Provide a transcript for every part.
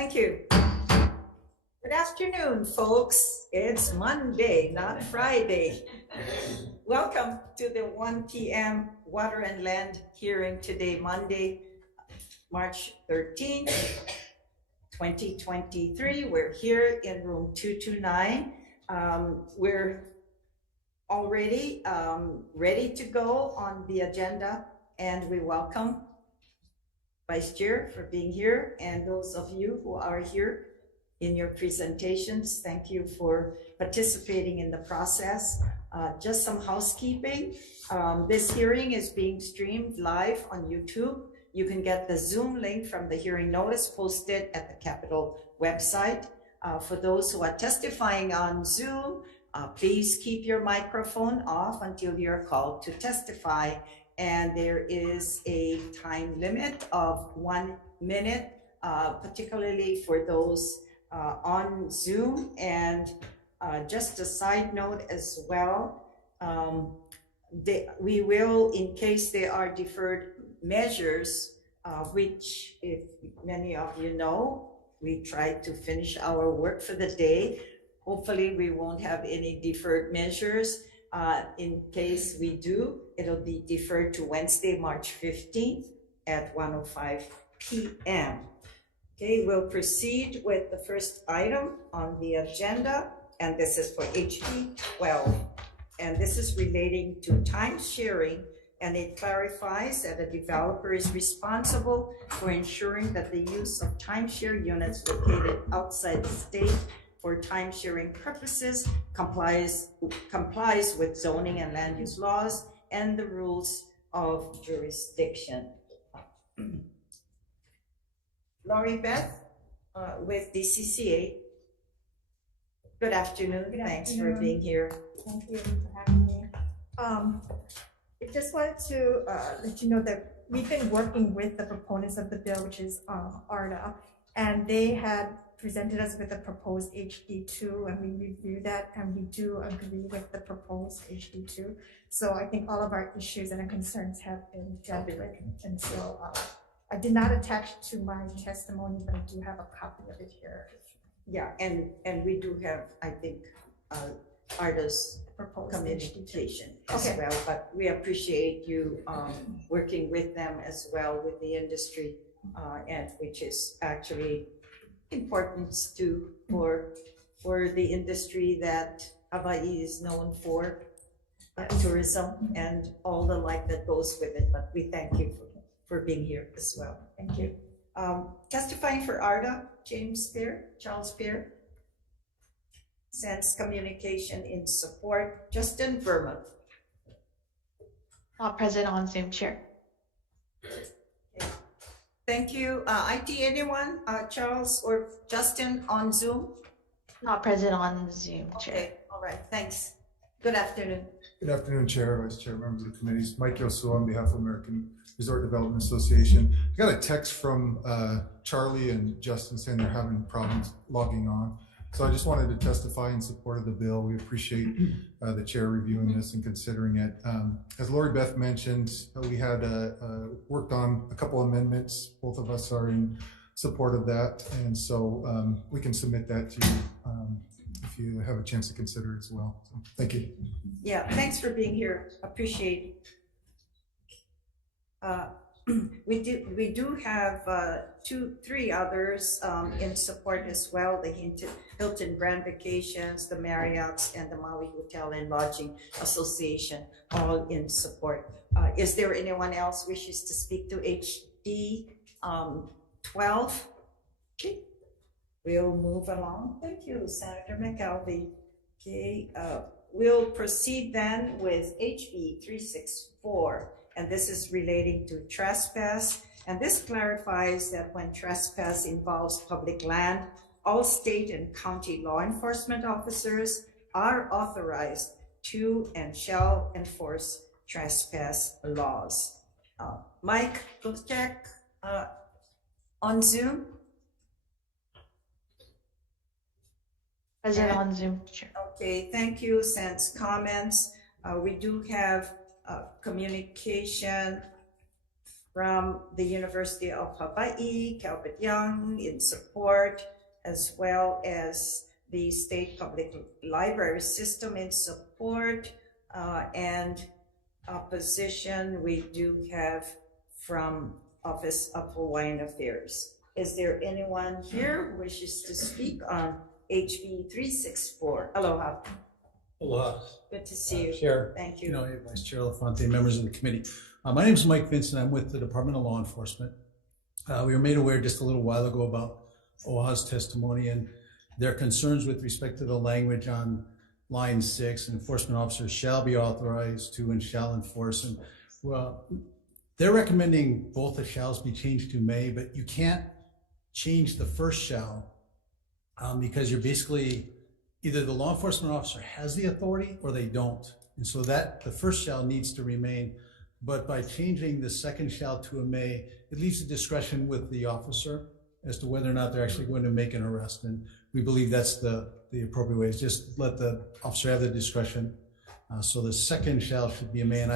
Thank you. Good afternoon, folks. It's Monday, not Friday. Welcome to the 1 p.m. Water and Land hearing today, Monday, March 13th, 2023. We're here in room 229. We're already ready to go on the agenda, and we welcome Vice Chair for being here, and those of you who are here in your presentations. Thank you for participating in the process. Just some housekeeping. This hearing is being streamed live on YouTube. You can get the Zoom link from the hearing notice posted at the Capitol website. For those who are testifying on Zoom, please keep your microphone off until you're called to testify. And there is a time limit of 1 minute, particularly for those on Zoom. And just a side note as well, we will, in case there are deferred measures, which, if many of you know, we try to finish our work for the day. Hopefully we won't have any deferred measures. In case we do, it'll be deferred to Wednesday, March 15th at 1:05 p.m. Okay, we'll proceed with the first item on the agenda, and this is for HB 12. And this is relating to time sharing, and it clarifies that a developer is responsible for ensuring that the use of timeshare units located outside the state for time sharing purposes complies with zoning and land use laws and the rules of jurisdiction. Lori Beth with DCCA. Good afternoon. Thanks for being here. Thank you for having me. I just wanted to let you know that we've been working with the proponents of the bill, which is ARDA, and they had presented us with a proposed HD2, and we reviewed that, and we do agree with the proposed HD2. So I think all of our issues and concerns have been dealt with, and so I did not attach to my testimony, but I do have a copy of it here. Yeah, and we do have, I think, ARDA's proposed communication as well, but we appreciate you working with them as well, with the industry, and which is actually important too for the industry that Hawai'i is known for, tourism and all the like that goes with it. But we thank you for being here as well. Thank you. Testifying for ARDA, Charles Pear. Sends communication in support. Justin Verma. Not present on Zoom, Chair. Okay. Thank you. IT, anyone? Charles or Justin on Zoom? Not present on Zoom, Chair. Okay, all right, thanks. Good afternoon. Good afternoon, Chair, Vice Chair, members of the committees. Mike Yosua on behalf of American Resort Development Association. I got a text from Charlie and Justin saying they're having problems logging on. So I just wanted to testify in support of the bill. We appreciate the chair reviewing this and considering it. As Lori Beth mentioned, we had worked on a couple amendments. Both of us are in support of that. And so we can submit that to you if you have a chance to consider it as well. So, thank you. Yeah, thanks for being here. Appreciate it. We do have 3 others in support as well. The Hilton Grand Vacations, the Marriott's, and the Maui Hotel and Lodging Association, all in support. Is there anyone else wishes to speak to HD 12? Okay, we'll move along. Thank you, Senator McKelvey. Okay, we'll proceed then with HB 364. And this is relating to trespass. And this clarifies that when trespass involves public land, all state and county law enforcement officers are authorized to and shall enforce trespass laws. Mike Gutchek on Zoom. Present on Zoom, Chair. Okay, thank you. Sends comments. We do have communication from the University of Hawaii, Calvert Young in support, as well as the State Public Library System in support, and opposition we do have from Office of Hawaiian Affairs. Is there anyone here who wishes to speak on HB 364? Aloha. Aloha. Good to see you. Chair. Thank You you. know, Vice Chair LaFonte, members of the committee. My name is Mike Vincent. I'm with the Department of Law Enforcement. We were made aware just a little while ago about OHA's testimony and their concerns with respect to the language on line 6. Enforcement officers shall be authorized to and shall enforce. And well, they're recommending both the shalls be changed to may, but you can't change the first shall because you're basically either the law enforcement officer has the authority or they don't. And so that the first shall needs to remain, but by changing the second shall to a may, it leaves the discretion with the officer as to whether or not they're actually going to make an arrest. And we believe that's the appropriate way, is just let the officer have the discretion. So the second shall should be a may, and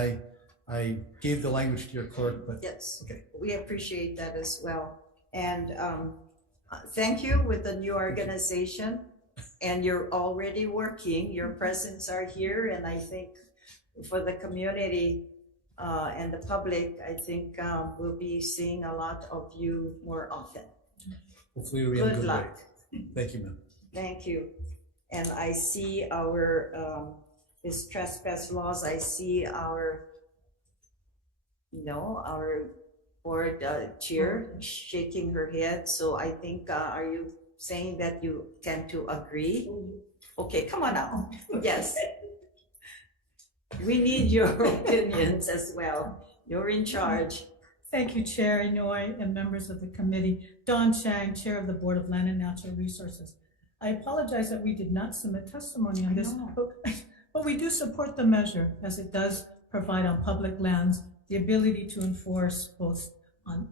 I gave the language to your clerk, but Yes, okay. we appreciate that as well. And thank you with the new organization. And you're already working, your presence are here, and I think for the community and the public, I think we'll be seeing a lot of you more often. Hopefully it'll be in a Good good luck. way. Thank you, ma'am. Thank you. And I see our, this trespass laws, I see our, our board chair shaking her head. So I think, are you saying that you tend to agree? Okay, come on now. Yes. We need your opinions as well. You're in charge. Thank you, Chair Inouye and members of the committee. Don Chang, Chair of the Board of Land and Natural Resources. I apologize that we did not submit testimony on this, but we do support the measure as it does provide on public lands the ability to enforce both on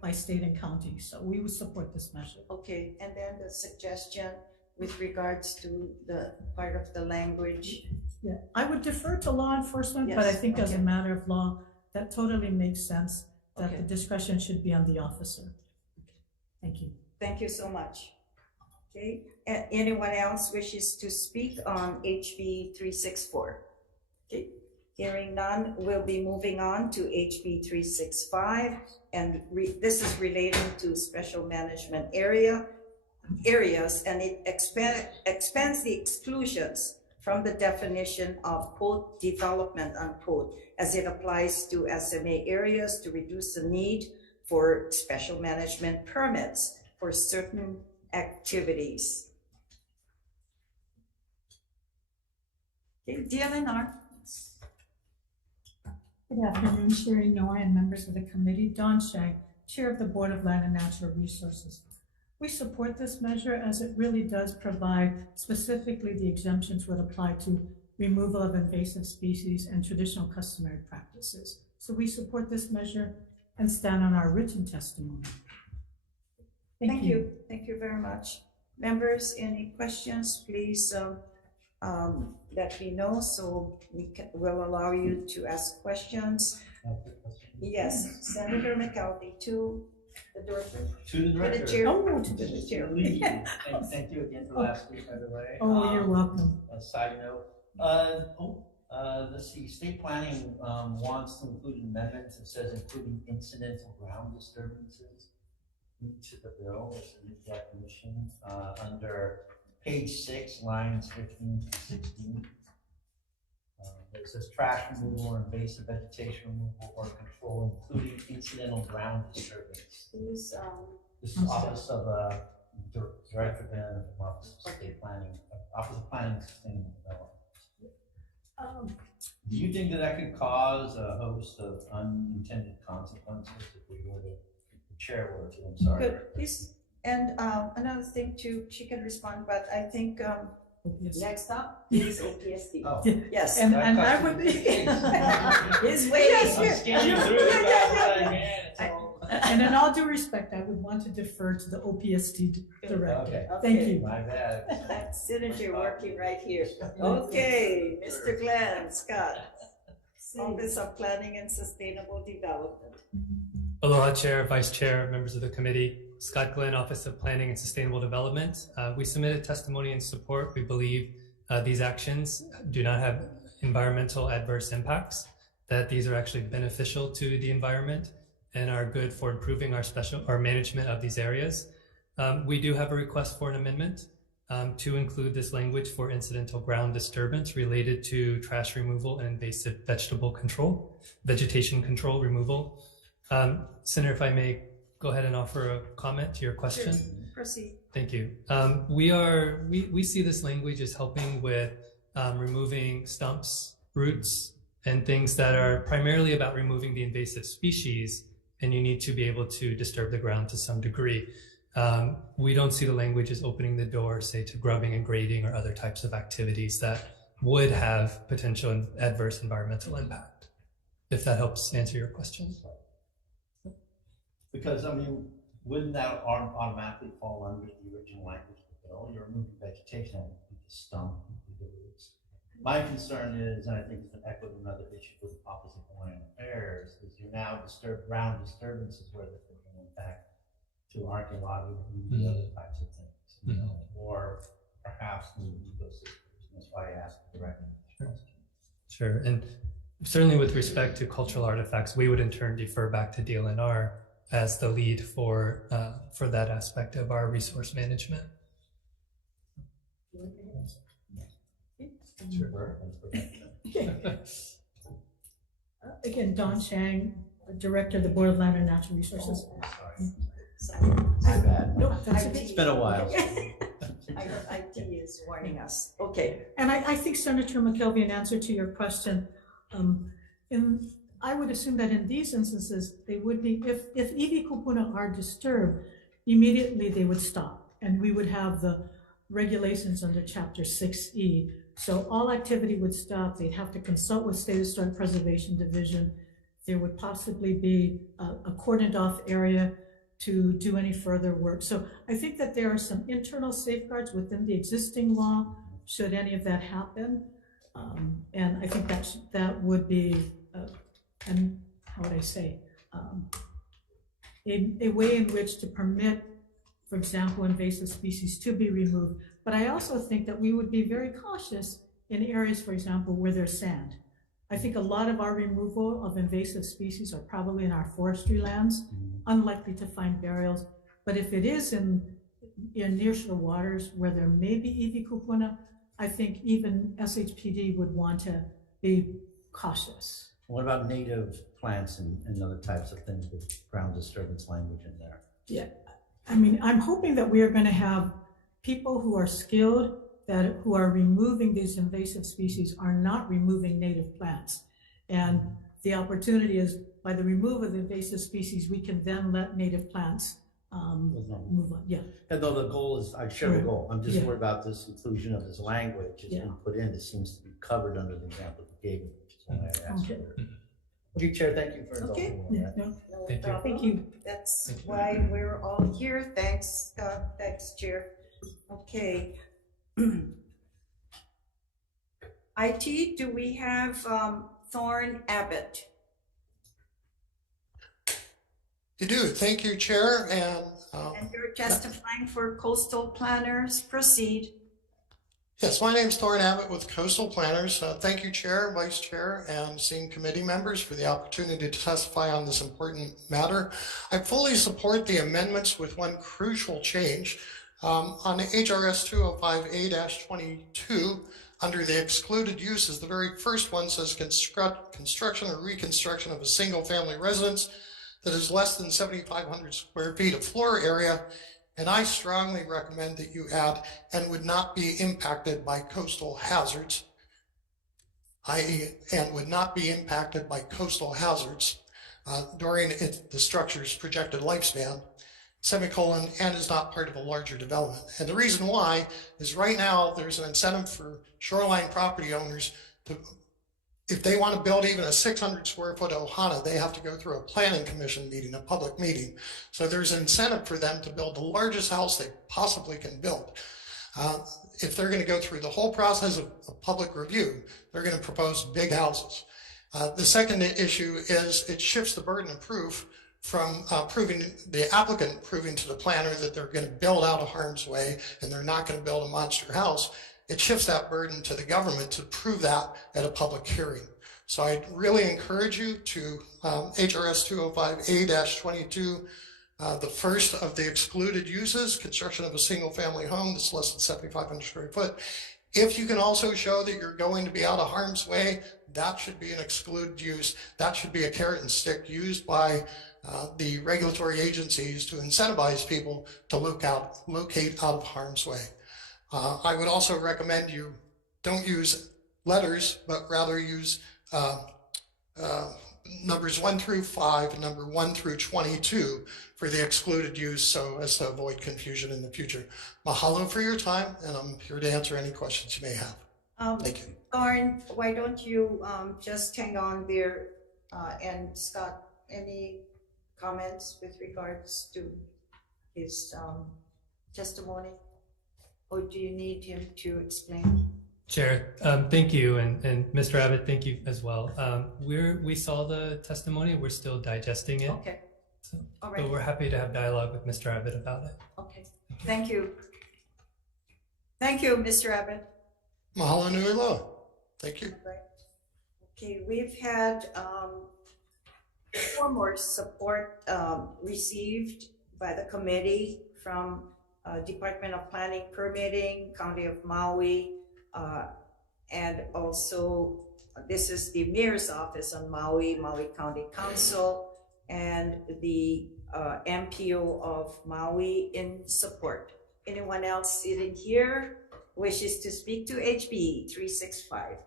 by state and county. So we would support this measure. Okay, and then the suggestion with regards to the part of the language. Yeah, I would defer to law enforcement, but I Yes, think as a okay. matter of law, that totally makes sense, that Okay. the discretion should be on the officer. Thank you. Thank you so much. Okay, anyone else wishes to speak on HB 364? Okay, hearing none, we'll be moving on to HB 365, and this is relating to special management areas, and it expands the exclusions from the definition of quote development unquote as it applies to SMA areas to reduce the need for special management permits for certain activities. Okay, DLNR. Good afternoon, Chair Inouye and members of the committee. Don Shang, Chair of the Board of Land and Natural Resources. We support this measure as it really does provide specifically the exemptions would apply to removal of invasive species and traditional customary practices. So we support this measure and stand on our written testimony. Thank you. Thank you very much. Members, any questions, please let me know so we'll allow you to ask questions. Yes, Senator McCarthy, to the director. To the To the director. chair. Oh, to the chair. And thank you again for last week, by the way. Oh, you're welcome. A side note, let's see, state planning wants to include amendments. It says including incidental ground disturbances into the bill, which is the definition under page 6, lines 15 to 16. It says trash removal or invasive vegetation removal or control, including incidental ground disturbance. Who's, This is Office of Director Van, Office of State Planning, Office of Planning and Sustainable Development. Do you think that that could cause a host of unintended consequences if we were to, the chair were to, I'm sorry. Good, please. And another thing too, she can respond, but I think Yes. next up is OPSD. Oh. Yes. And I That would be. He's waiting. Yes, I'm yes. scanning through it, but I'm like, man, it's all. And in all due respect, I would want to defer to the OPSD director. Okay. Thank Okay. you. My bad. That's synergy working right here. Okay, Mr. Glenn Scott, Office of Planning and Sustainable Development. Aloha Chair, Vice Chair, members of the committee. Scott Glenn, Office of Planning and Sustainable Development. We submitted testimony in support. We believe these actions do not have environmental adverse impacts, that these are actually beneficial to the environment and are good for improving our management of these areas. We do have a request for an amendment to include this language for incidental ground disturbance related to trash removal and invasive vegetation control removal. Senator, if I may go ahead and offer a comment to your question. Sure. Proceed. Thank you. We see this language as helping with removing stumps, roots, and things that are primarily about removing the invasive species, and you need to be able to disturb the ground to some degree. We don't see the language as opening the door, say, to grubbing and grading or other types of activities that would have potential adverse environmental impact, if that helps answer your question. Because, I mean, wouldn't that automatically fall under the original language of the bill? You're removing vegetation, that would be the stump, the roots. My concern is, and I think it's an echo to another issue with Office of Hawaiian Affairs, is you're now ground disturbances where there could be an impact to archaeology and other types of things, you know, or perhaps new ecosystems. That's why I asked directly. Sure, and certainly with respect to cultural artifacts, we would in turn defer back to DLNR as the lead for that aspect of our resource management. Sure. Again, Don Chang, Director of the Board of Land and Natural Resources. My bad. No, that's It's okay. been a while. IT is warning us. Okay. And I think Senator McKelvey, in answer to your question, I would assume that in these instances, they would be, if iwi kupuna are disturbed, immediately they would stop. And we would have the regulations under Chapter 6E. So all activity would stop. They'd have to consult with State Historic Preservation Division. There would possibly be a cordoned off area to do any further work. So I think that there are some internal safeguards within the existing law, should any of that happen. And I think that would be, and how would I say, a way in which to permit, for example, invasive species to be removed. But I also think that we would be very cautious in areas, for example, where there's sand. I think a lot of our removal of invasive species are probably in our forestry lands, unlikely to find burials. But if it is in nearshore waters where there may be iwi kupuna, I think even SHPD would want to be cautious. What about native plants and other types of things with ground disturbance language in there? Yeah, I mean, I'm hoping that we are going to have people who are skilled, who are removing these invasive species, are not removing native plants. And the opportunity is, by the removal of the invasive species, we can then let native plants move on. Yeah. And though the goal is, I share the goal, I'm just Yeah. worried about this inclusion of this language that's Yeah. been put in. It seems to be covered under the example you gave me, which is why I asked Okay. for it. Okay, Chair, thank you for Okay. indulging me. Yeah, no, No Thank you. problem. thank you. That's Thank you. why we're all here. Thanks, Chair. Okay. IT, do we have Thorne Abbott? You do. Thank you, Chair. And you're testifying for coastal planners. Proceed. Yes, my name's Thorne Abbott with Coastal Planners. Thank you, Chair, Vice Chair, and esteemed committee members for the opportunity to testify on this important matter. I fully support the amendments with one crucial change. On HRS 205A-22, under the excluded uses, the very first one says construction or reconstruction of a single-family residence that is less than 7,500 square feet of floor area. And I strongly recommend that you add, and would not be impacted by coastal hazards, i.e., and would not be impacted by coastal hazards during the structure's projected lifespan, semicolon, and is not part of a larger development. And the reason why is right now there's an incentive for shoreline property owners to, if they want to build even a 600 square foot ohana, they have to go through a planning commission meeting, a public meeting. So there's an incentive for them to build the largest house they possibly can build. If they're going to go through the whole process of public review, they're going to propose big houses. The second issue is it shifts the burden of proof from the applicant proving to the planner that they're going to build out of harm's way and they're not going to build a monster house, it shifts that burden to the government to prove that at a public hearing. So I really encourage you to HRS 205A-22, the first of the excluded uses, construction of a single family home that's less than 7,500 square foot. If you can also show that you're going to be out of harm's way, that should be an excluded use. That should be a carrot and stick used by the regulatory agencies to incentivize people to locate out of harm's way. I would also recommend you don't use letters, but rather use numbers 1 through 5 and number 1 through 22 for the excluded use, so as to avoid confusion in the future. Mahalo for your time, and I'm here to answer any questions you may have. Thank you. Thorne, why don't you just hang on there, and Scott, any comments with regards to his testimony? Or do you need him to explain? Chair, thank you, and Mr. Abbott, thank you as well. We saw the testimony. We're still digesting it. Okay. So, All right. but we're happy to have dialogue with Mr. Abbott about it. Okay. Thank you. Thank you, Mr. Abbott. Mahalo nui loa. Thank you. Okay, we've had 4 more support received by the committee from Department of Planning, Permitting, County of Maui, and also this is the Mayor's Office on Maui, Maui County Council, and the MPO of Maui in support. Anyone else sitting here wishes to speak to HB 365?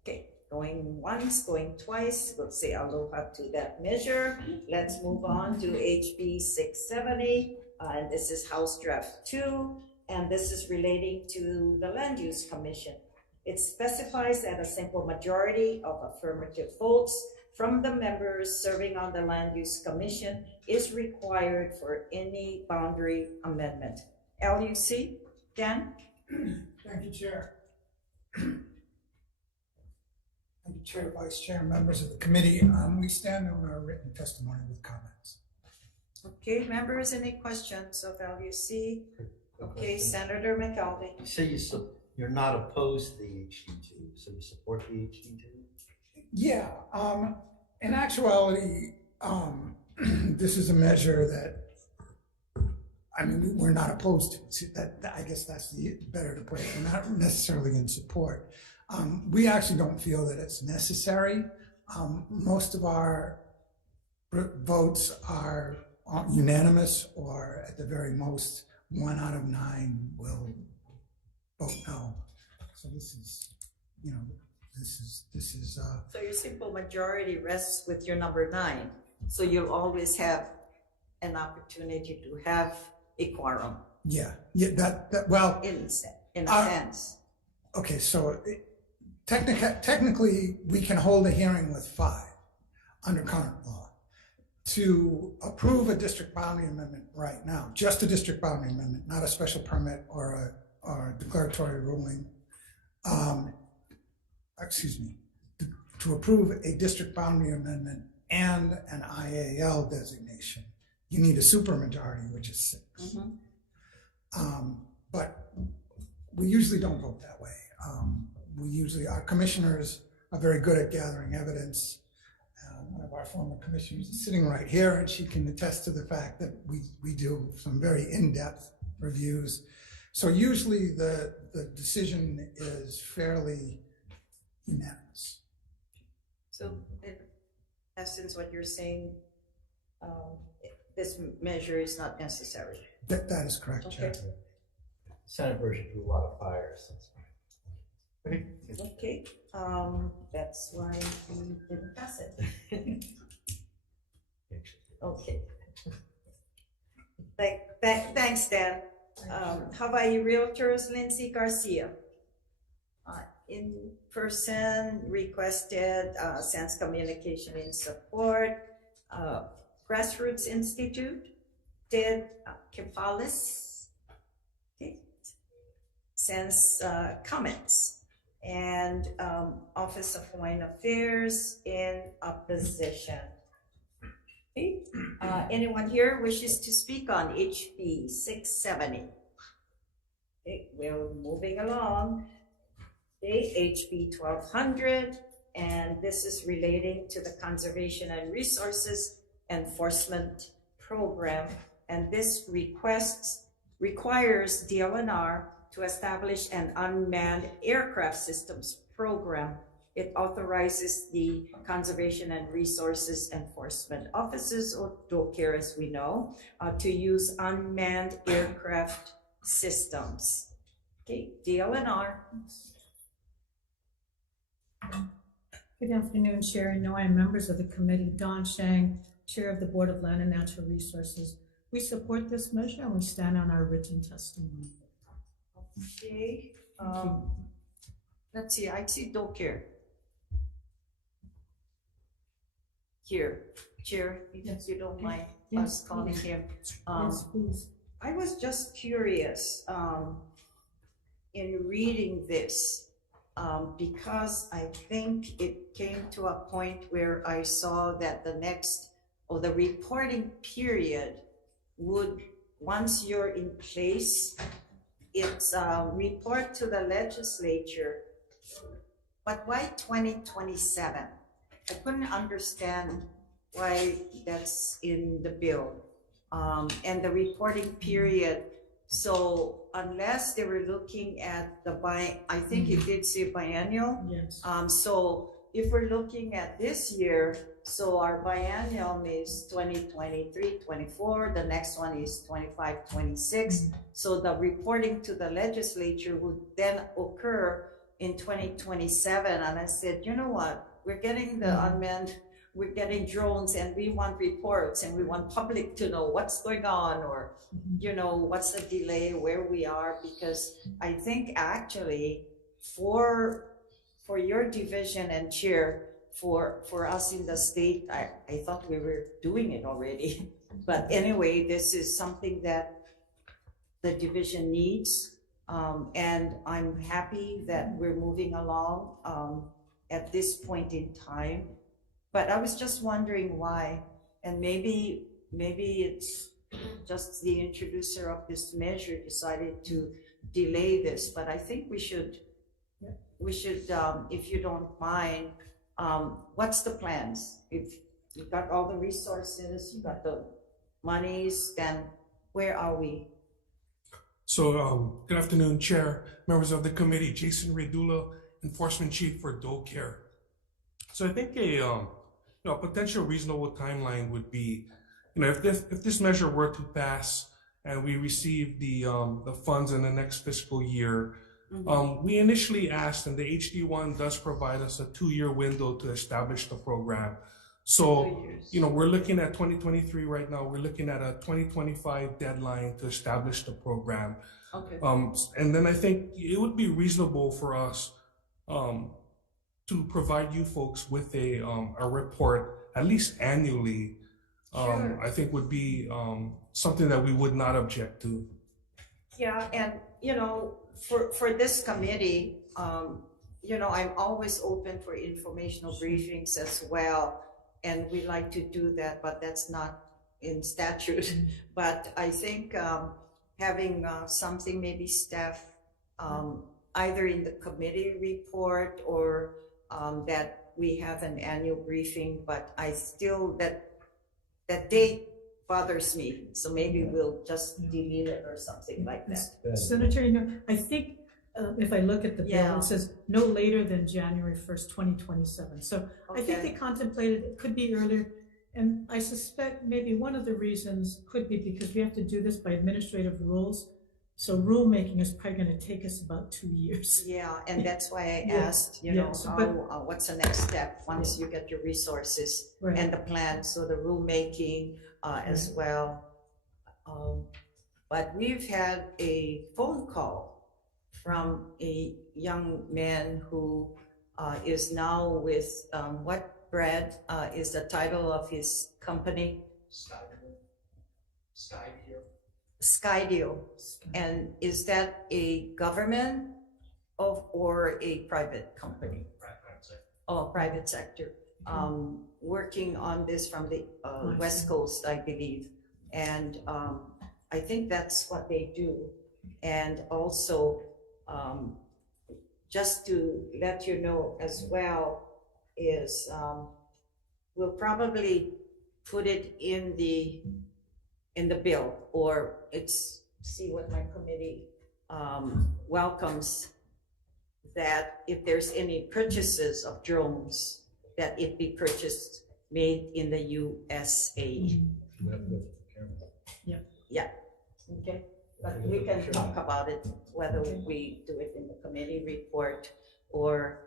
Okay, going once, going twice, we'll say aloha to that measure. Let's move on to HB 670, and this is House Draft 2, and this is relating to the Land Use Commission. It specifies that a simple majority of affirmative votes from the members serving on the Land Use Commission is required for any boundary amendment. LUC, Dan? Thank you, Chair. Thank you, Chair, Vice Chair, members of the committee. We stand on our written testimony with comments. Okay, members, any questions of LUC? Okay, Senator McKelvey. You say you're not opposed to the HD2, so you support the HD2? Yeah, in actuality, this is a measure that, I mean, we're not opposed to. See, I guess that's better to put it. We're not necessarily in support. We actually don't feel that it's necessary. Most of our votes are unanimous, or at the very most, 1 out of 9 will vote no. So this is, you know, this is. So your simple majority rests with your number 9. So you'll always have an opportunity to have a quorum. Yeah, that well. In a sense. Okay, so technically, we can hold a hearing with 5 under current law. To approve a district boundary amendment right now, just a district boundary amendment, not a special permit or a declaratory ruling. Excuse me. To approve a district boundary amendment and an IAL designation, you need a supermajority, which is 6. Mm-hmm. But we usually don't vote that way. Our commissioners are very good at gathering evidence. One of our former commissioners is sitting right here, and she can attest to the fact that we do some very in-depth reviews. So usually the decision is fairly unanimous. So in essence, what you're saying, this measure is not necessary. That is correct, Chair. Okay. Senate version drew a lot of fires. That's fine. Okay, that's why we didn't pass it. Okay. Thanks, Dan. Hawai'i Realtors, Lindsay Garcia. In person requested, sends communication in support. Grassroots Institute did Kefalis, okay, sends comments. And Office of Hawaiian Affairs in opposition. Okay, anyone here wishes to speak on HB 670? Okay, we're moving along. Okay, HB 1200, and this is relating to the Conservation and Resources Enforcement Program. And this requires DLNR to establish an unmanned aircraft systems program. It authorizes the Conservation and Resources Enforcement Offices, or DOCARE as we know, to use unmanned aircraft systems. Okay, DLNR. Good afternoon, Chair Inouye and members of the committee. Don Shang, Chair of the Board of Land and Natural Resources. We support this measure and we stand on our written testimony. Okay, let's see, I see DOCARE. Here, Chair, if you don't mind us calling him. Yes, please. I was just curious in reading this because I think it came to a point where I saw that the reporting period would, once you're in place, it's report to the legislature. But why 2027? I couldn't understand why that's in the bill. And the reporting period. So unless they were looking at I think it did say biennial. Yes. So if we're looking at this year, so our biennium is 2023-24, the next one is 25-26. So the reporting to the legislature would then occur in 2027. And I said, you know what? We're getting the unmanned, we're getting drones, and we want reports, and we want public to know what's going on, or you know, what's the delay, where we are, because I think actually for your division and chair, for us in the state, I thought we were doing it already. But anyway, this is something that the division needs, and I'm happy that we're moving along at this point in time. But I was just wondering why, and maybe it's just the introducer of this measure decided to delay this, but I think we should, if you don't mind, what's the plans? If you've got all the resources, you got the monies, then where are we? So, good afternoon, Chair, members of the committee, Jason Redula, Enforcement Chief for DOCARE. So I think a potential reasonable timeline would be, if this measure were to pass and we receive the funds in the next fiscal year, we initially asked, and the HD1 does provide us a 2-year window to establish the program. So, we're looking at 2023 right now. We're looking at a 2025 deadline to establish the program. Okay. And then I think it would be reasonable for us to provide you folks with a report at least annually. Sure. I think would be something that we would not object to. Yeah, and for this committee, I'm always open for informational briefings as well, and we like to do that, but that's not in statute. But I think having something, maybe staff, either in the committee report or that we have an annual briefing, but I still, that date bothers me, so maybe we'll just delete it or something like that. Senator, I think if I look at the bill, Yeah. it says no later than January 1st, 2027. So I think they contemplated it could be earlier. And I suspect maybe one of the reasons could be because we have to do this by administrative rules. So rulemaking is probably going to take us about 2 years. Yeah, and that's why I Yeah. asked, Yeah, so, what's the next step once you get your resources Right. and the plan, so the rulemaking as well. But we've had a phone call from a young man who is now with, what, Brad, is the title of his company? Skydeal. And is that a government or a private company? Private sector. Oh, private sector. working on this from the West Coast, I believe. And I think that's what they do. And also, just to let you know as well, is we'll probably put it in the bill, or it's, see what my committee welcomes, that if there's any purchases of drones, that it be purchased, made in the USA. Yeah, okay, but we can talk about it, whether we do it in the committee report or,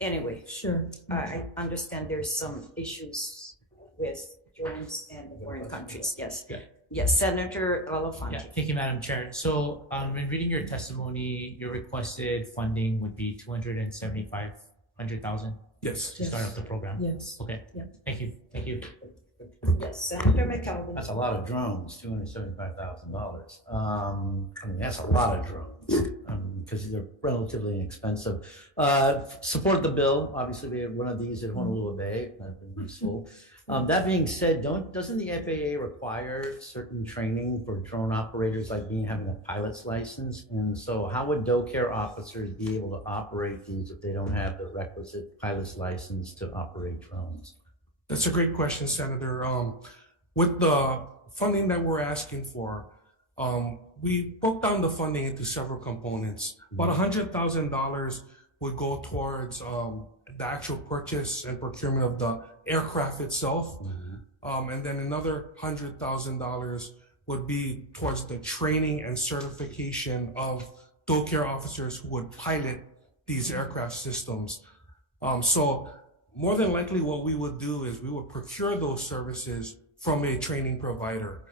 anyway. Sure. I understand there's some issues with drones and foreign countries, yes. Yeah. Yes, Senator Elafante. Yeah, thank you, Madam Chair. So, in reading your testimony, your requested funding would be $275,000 Yes. to start up the program. Yes. Okay. Yeah. Thank you. Thank you. Yes, Senator McKelvin. That's a lot of drones, $275,000. I mean, that's a lot of drones because they're relatively inexpensive. Support the bill. Obviously, we have one of these at Honolulu Bay. That's been useful. That being said, doesn't the FAA require certain training for drone operators, like having a pilot's license? And so, how would DoCare officers be able to operate these if they don't have the requisite pilot's license to operate drones? That's a great question, Senator. With the funding that we're asking for, we broke down the funding into several components. About $100,000 would go towards the actual purchase and procurement of the aircraft itself. And then another $100,000 would be towards the training and certification of DoCare officers who would pilot these aircraft systems. So more than likely what we would do is we would procure those services from a training provider.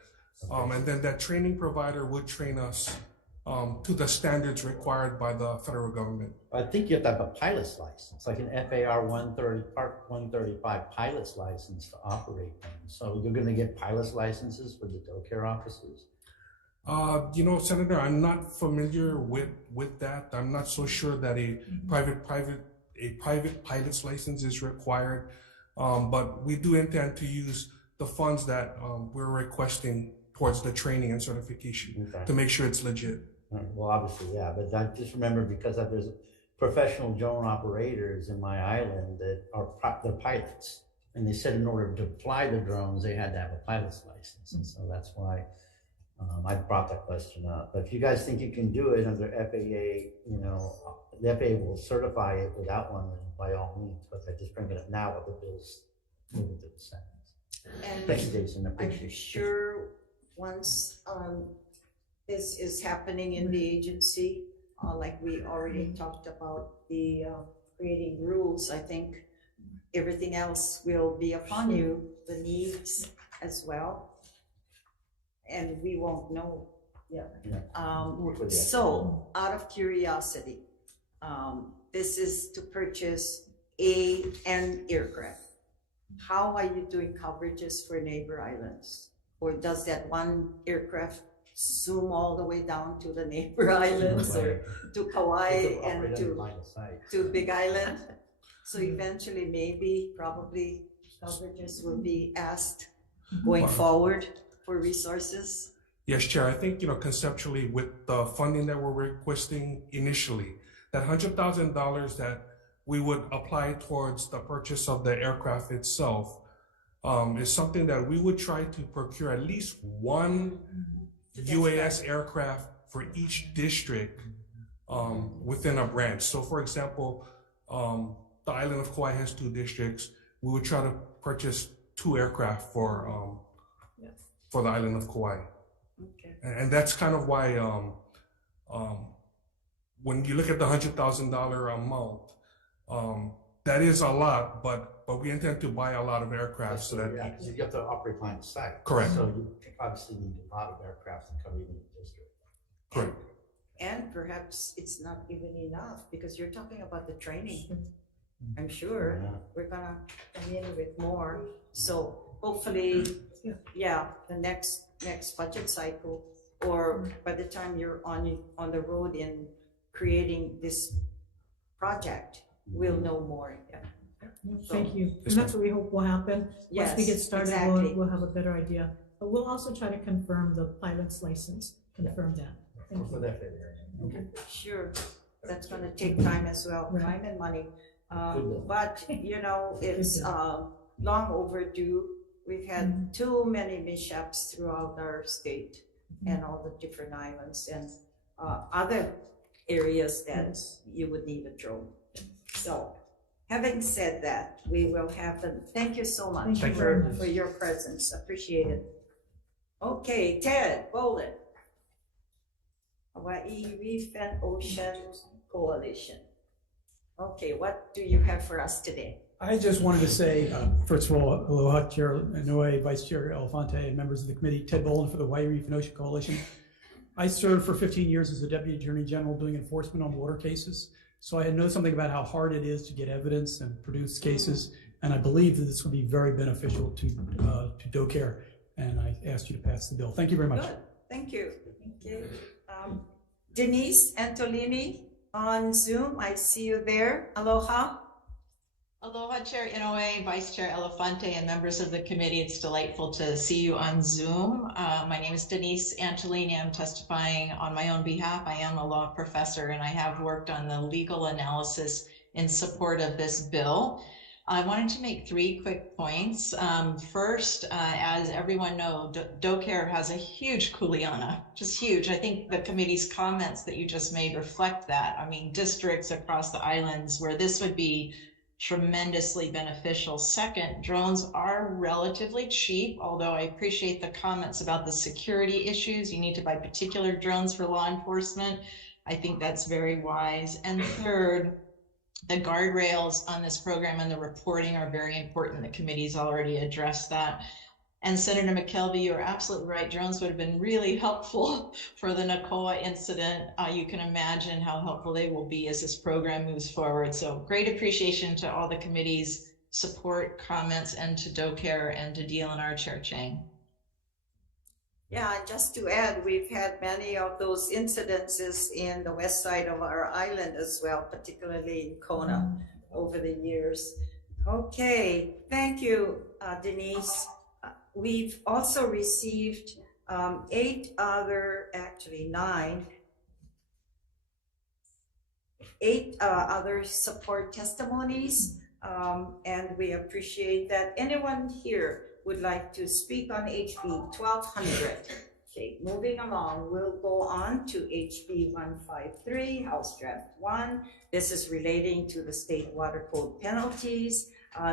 And then that training provider would train us to the standards required by the federal government. I think you have to have a pilot's license, like an FAR 130, Part 135 pilot's license to operate them. So you're going to get pilot's licenses for the DoCare officers? You know, Senator, I'm not familiar with that. I'm not so sure that a private pilot's license is required. But we do intend to use the funds that we're requesting towards the training and certification to make sure it's legit. Well, obviously, yeah, but I just remember because there's professional drone operators in my island that are they're pilots, and they said in order to fly the drones, they had to have a pilot's license, and so that's why I brought that question up. But if you guys think you can do it under FAA, you know, the FAA will certify it without one, then by all means. But I just bring it up now with the bills moving to the Senate. And Thank you, Jason. Appreciate I'm it. sure once this is happening in the agency, like we already talked about the creating rules, I think everything else will be upon you, the needs as well. And we won't know. Yeah. So out of curiosity, this is to purchase an aircraft. How are you doing coverages for neighbor islands? Or does that one aircraft zoom all the way down to the neighbor islands or to Kauai and to Big Island? So eventually, maybe, probably coverages will be asked going forward for resources. Yes, Chair. I think, you know, conceptually with the funding that we're requesting initially, that $100,000 that we would apply towards the purchase of the aircraft itself is something that we would try to procure at least one UAS aircraft for each district within a branch. So for example, the island of Kauai has 2 districts. We would try to purchase 2 aircraft for the island of Kauai. Okay. And that's kind of why when you look at the $100,000 amount, that is a lot, but we intend to buy a lot of aircraft so that you have to operate line of sight. Correct. So you obviously need a lot of aircraft to cover even the district. Correct. And perhaps it's not even enough because you're talking about the training. I'm sure we're gonna come in with more. So hopefully, the next budget cycle, or by the time you're on the road in creating this project, we'll know more. Yeah. Thank you. And that's what we hope will happen. Once we Yes, get started, exactly. we'll have a better idea. But we'll also try to confirm the pilot's license, confirm that. Thank you. Sure, that's gonna take time as well, Right. time and money. But, you know, it's long overdue. We've had too many mishaps throughout our state and all the different islands and other areas that you would need a drone. So, having said that, we will have them. Thank you so much Thank you very much. for your presence. Appreciate it. Okay, Ted Boland, Hawaii Reef and Ocean Coalition. Okay, what do you have for us today? I just wanted to say, first of all, aloha, Chair Noe, Vice Chair Elefante, and members of the committee. Ted Boland for the Hawaii Reef and Ocean Coalition. I served for 15 years as a Deputy Attorney General doing enforcement on water cases. So I know something about how hard it is to get evidence and produce cases. And I believe that this will be very beneficial to DoCare. And I asked you to pass the bill. Thank you very much. Good, thank you. Okay. Denise Antolini on Zoom, I see you there. Aloha. Aloha, Chair Inoue, Vice Chair Elefante, and members of the committee. It's delightful to see you on Zoom. My name is Denise Antolini. I'm testifying on my own behalf. I am a law professor, and I have worked on the legal analysis in support of this bill. I wanted to make 3 quick points. First, as everyone knows, DoCare has a huge kuleana, just huge. I think the committee's comments that you just made reflect that. I mean, districts across the islands where this would be tremendously beneficial. Second, drones are relatively cheap, although I appreciate the comments about the security issues. You need to buy particular drones for law enforcement. I think that's very wise. And third, the guardrails on this program and the reporting are very important. The committee's already addressed that. And Senator McKelvey, you're absolutely right. Drones would have been really helpful for the Nakoa incident. You can imagine how helpful they will be as this program moves forward. So great appreciation to all the committee's support, comments, and to DoCare and to DLNR Chair Chang. Yeah, and just to add, we've had many of those incidences in the west side of our island as well, particularly in Kona over the years. Okay, thank you, Denise. We've also received 8 other support testimonies, and we appreciate that. Anyone here would like to speak on HB 1200? Okay, moving along, we'll go on to HB 153, House Draft 1. This is relating to the state water code penalties.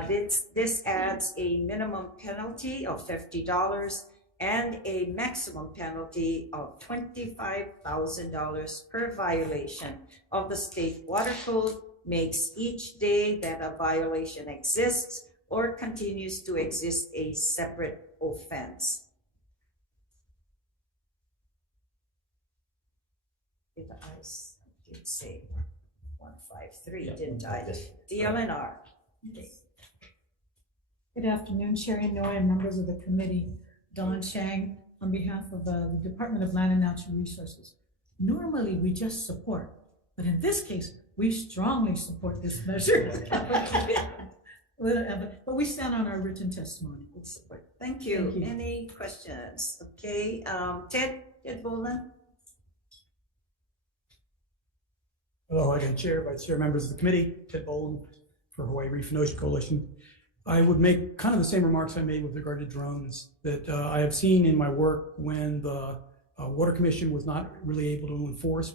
This adds a minimum penalty of $50 and a maximum penalty of $25,000 per violation of the state water code, makes each day that a violation exists or continues to exist a separate offense. Did I did say 153, didn't I? DLNR. Okay. Good afternoon, Chair Inoue and members of the committee. Don Chang on behalf of the Department of Land and Natural Resources. Normally, we just support, but in this case, we strongly support this measure. But we stand on our written testimony. Thank you. Any questions? Okay, Ted Boland. Hello again, Chair, Vice Chair, members of the committee. Ted Boland for Hawaii Reef and Ocean Coalition. I would make kind of the same remarks I made with regard to drones that I have seen in my work when the Water Commission was not really able to enforce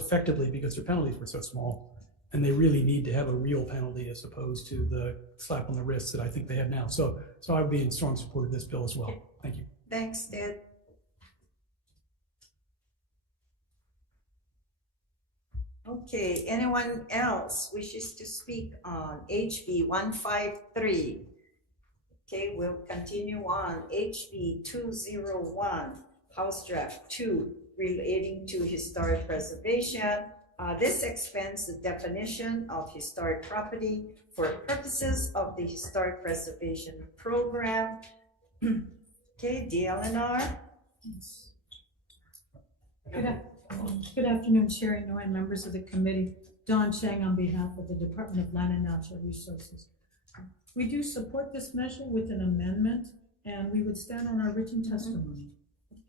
effectively because their penalties were so small. And they really need to have a real penalty as opposed to the slap on the wrist that I think they have now. So I would be in strong support of this bill as well. Thank you. Thanks, Ted. Okay, anyone else wishes to speak on HB 153? Okay, we'll continue on HB 201, House Draft 2, relating to historic preservation. This expands the definition of historic property for purposes of the Historic Preservation Program. Okay, DLNR. Good afternoon, Chair Inoue and members of the committee. Don Chang on behalf of the Department of Land and Natural Resources. We do support this measure with an amendment, and we would stand on our written testimony.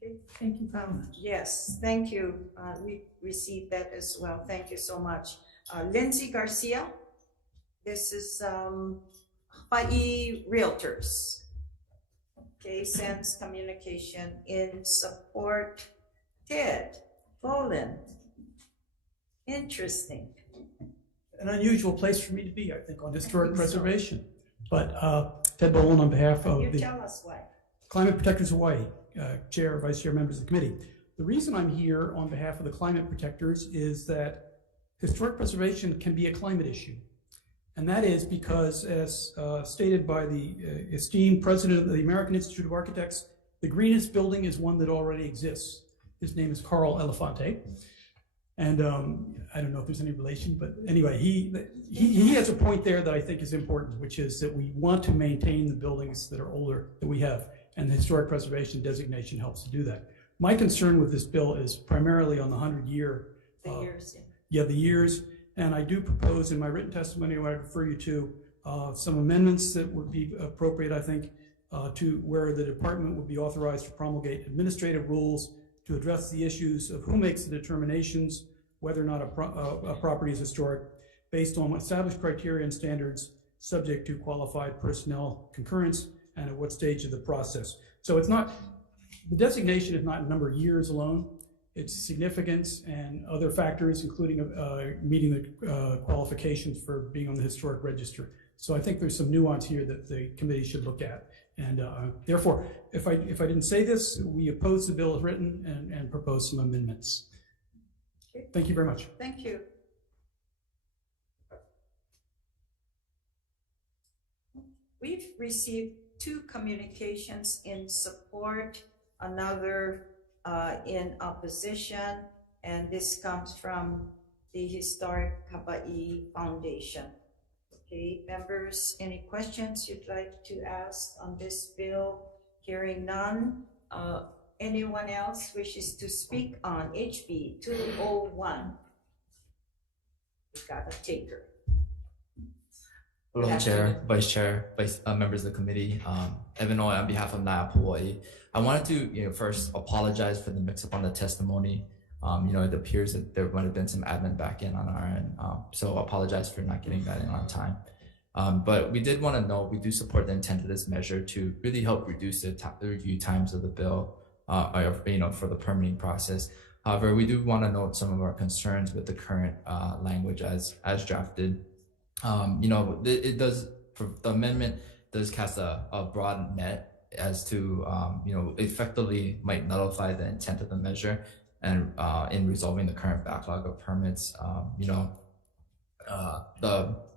Okay. Thank you very much. Yes, thank you. We received that as well. Thank you so much. Lindsay Garcia, this is Hawai'i Realtors. Okay, sends communication in support. Ted Bolin. Interesting. An unusual place for me to be, I think, on historic preservation. But Ted Bolin on behalf of You the tell us why. Climate Protectors Hawaii, Chair, Vice Chair, members of the committee. The reason I'm here on behalf of the Climate Protectors is that historic preservation can be a climate issue. And that is because, as stated by the esteemed president of the American Institute of Architects, the greenest building is one that already exists. His name is Carl Elefante. And I don't know if there's any relation, but anyway, he has a point there that I think is important, which is that we want to maintain the buildings that are older that we have, and the historic preservation designation helps to do that. My concern with this bill is primarily on the 100-year. The years. Yeah, the years. And I do propose in my written testimony, what I refer you to, some amendments that would be appropriate, I think, to where the department would be authorized to promulgate administrative rules to address the issues of who makes the determinations, whether or not a property is historic, based on established criteria and standards, subject to qualified personnel concurrence, and at what stage of the process. So it's not, the designation is not a number of years alone. Its significance and other factors, including meeting the qualifications for being on the historic register. So I think there's some nuance here that the committee should look at. And therefore, if I didn't say this, we oppose the bill as written and propose some amendments. Okay. Thank you very much. Thank you. We've received 2 communications in support, another in opposition, and this comes from the Historic Hawai'i Foundation. Okay, members, any questions you'd like to ask on this bill? Hearing none. Anyone else wishes to speak on HB 201? We got a taker. Hello, Chair, Vice Chair, members of the committee. Evan Oi on behalf of NIAP Hawaii. I wanted to, first apologize for the mix-up on the testimony. It appears that there might have been some admin back in on our end, so apologize for not getting that in on time. But we did want to note we do support the intent of this measure to really help reduce the review times of the bill, for the permitting process. However, we do want to note some of our concerns with the current language as drafted. The amendment does cast a broad net as to, effectively might nullify the intent of the measure and in resolving the current backlog of permits.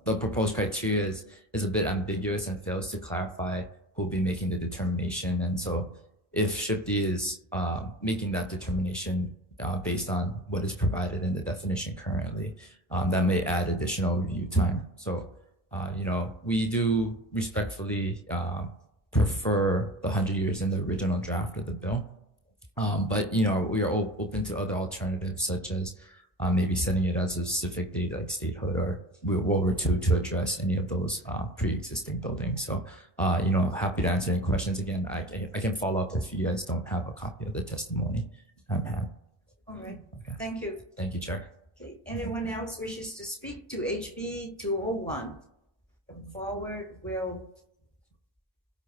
The proposed criteria is a bit ambiguous and fails to clarify who will be making the determination. And so if SHPD is making that determination based on what is provided in the definition currently, that may add additional review time. So, we do respectfully prefer the 100 years in the original draft of the bill. But, we are open to other alternatives, such as maybe setting it as a specific date like statehood or World War II to address any of those pre-existing buildings. So, happy to answer any questions. Again, I can follow up if you guys don't have a copy of the testimony at hand. All right, Okay. thank you. Thank you, Chair. Okay, anyone else wishes to speak to HB 201? Come forward, we'll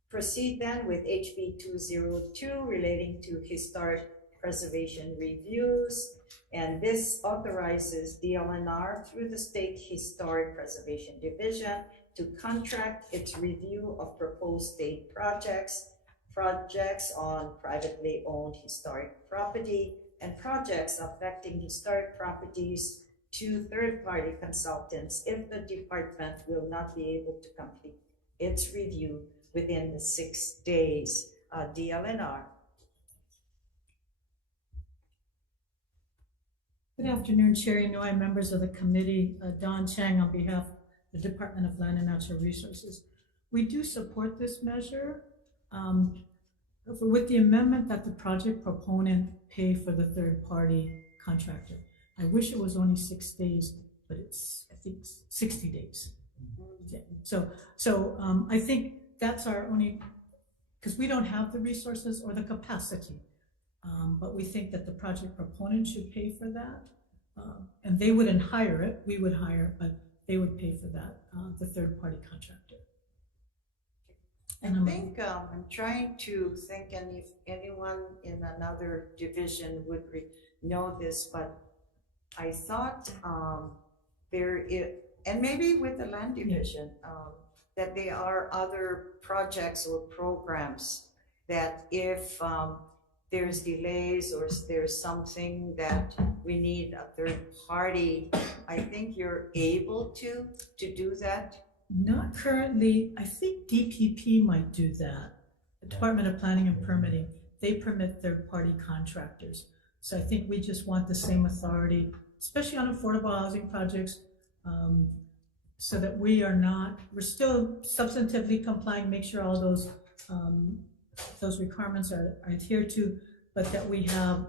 proceed then with HB 202 relating to historic preservation reviews. And this authorizes DLNR through the State Historic Preservation Division to contract its review of proposed state projects on privately owned historic property, and projects affecting historic properties to third-party consultants if the department will not be able to complete its review within the 6 days. DLNR. Good afternoon, Chair Inouye, members of the committee. Don Chang on behalf of the Department of Land and Natural Resources. We do support this measure with the amendment that the project proponent pay for the third-party contractor. I wish it was only 6 days, but but it's, I think, 60 days. Yeah. So I think that's our only, because we don't have the resources or the capacity, but we think that the project proponent should pay for that. And they wouldn't hire it, we would hire, but they would pay for that, the third-party contractor. And I think I'm trying to think, and if anyone in another division would know this, but I thought and maybe with the land division, that there are other projects or programs that if there's delays or there's something that we need a third party, I think you're able to do that. Not currently. I think DPP might do that. The Department of Planning and Permitting, they permit third-party contractors. So I think we just want the same authority, especially on affordable housing projects, so that we're still substantively complying, make sure all those requirements are adhered to, but that we have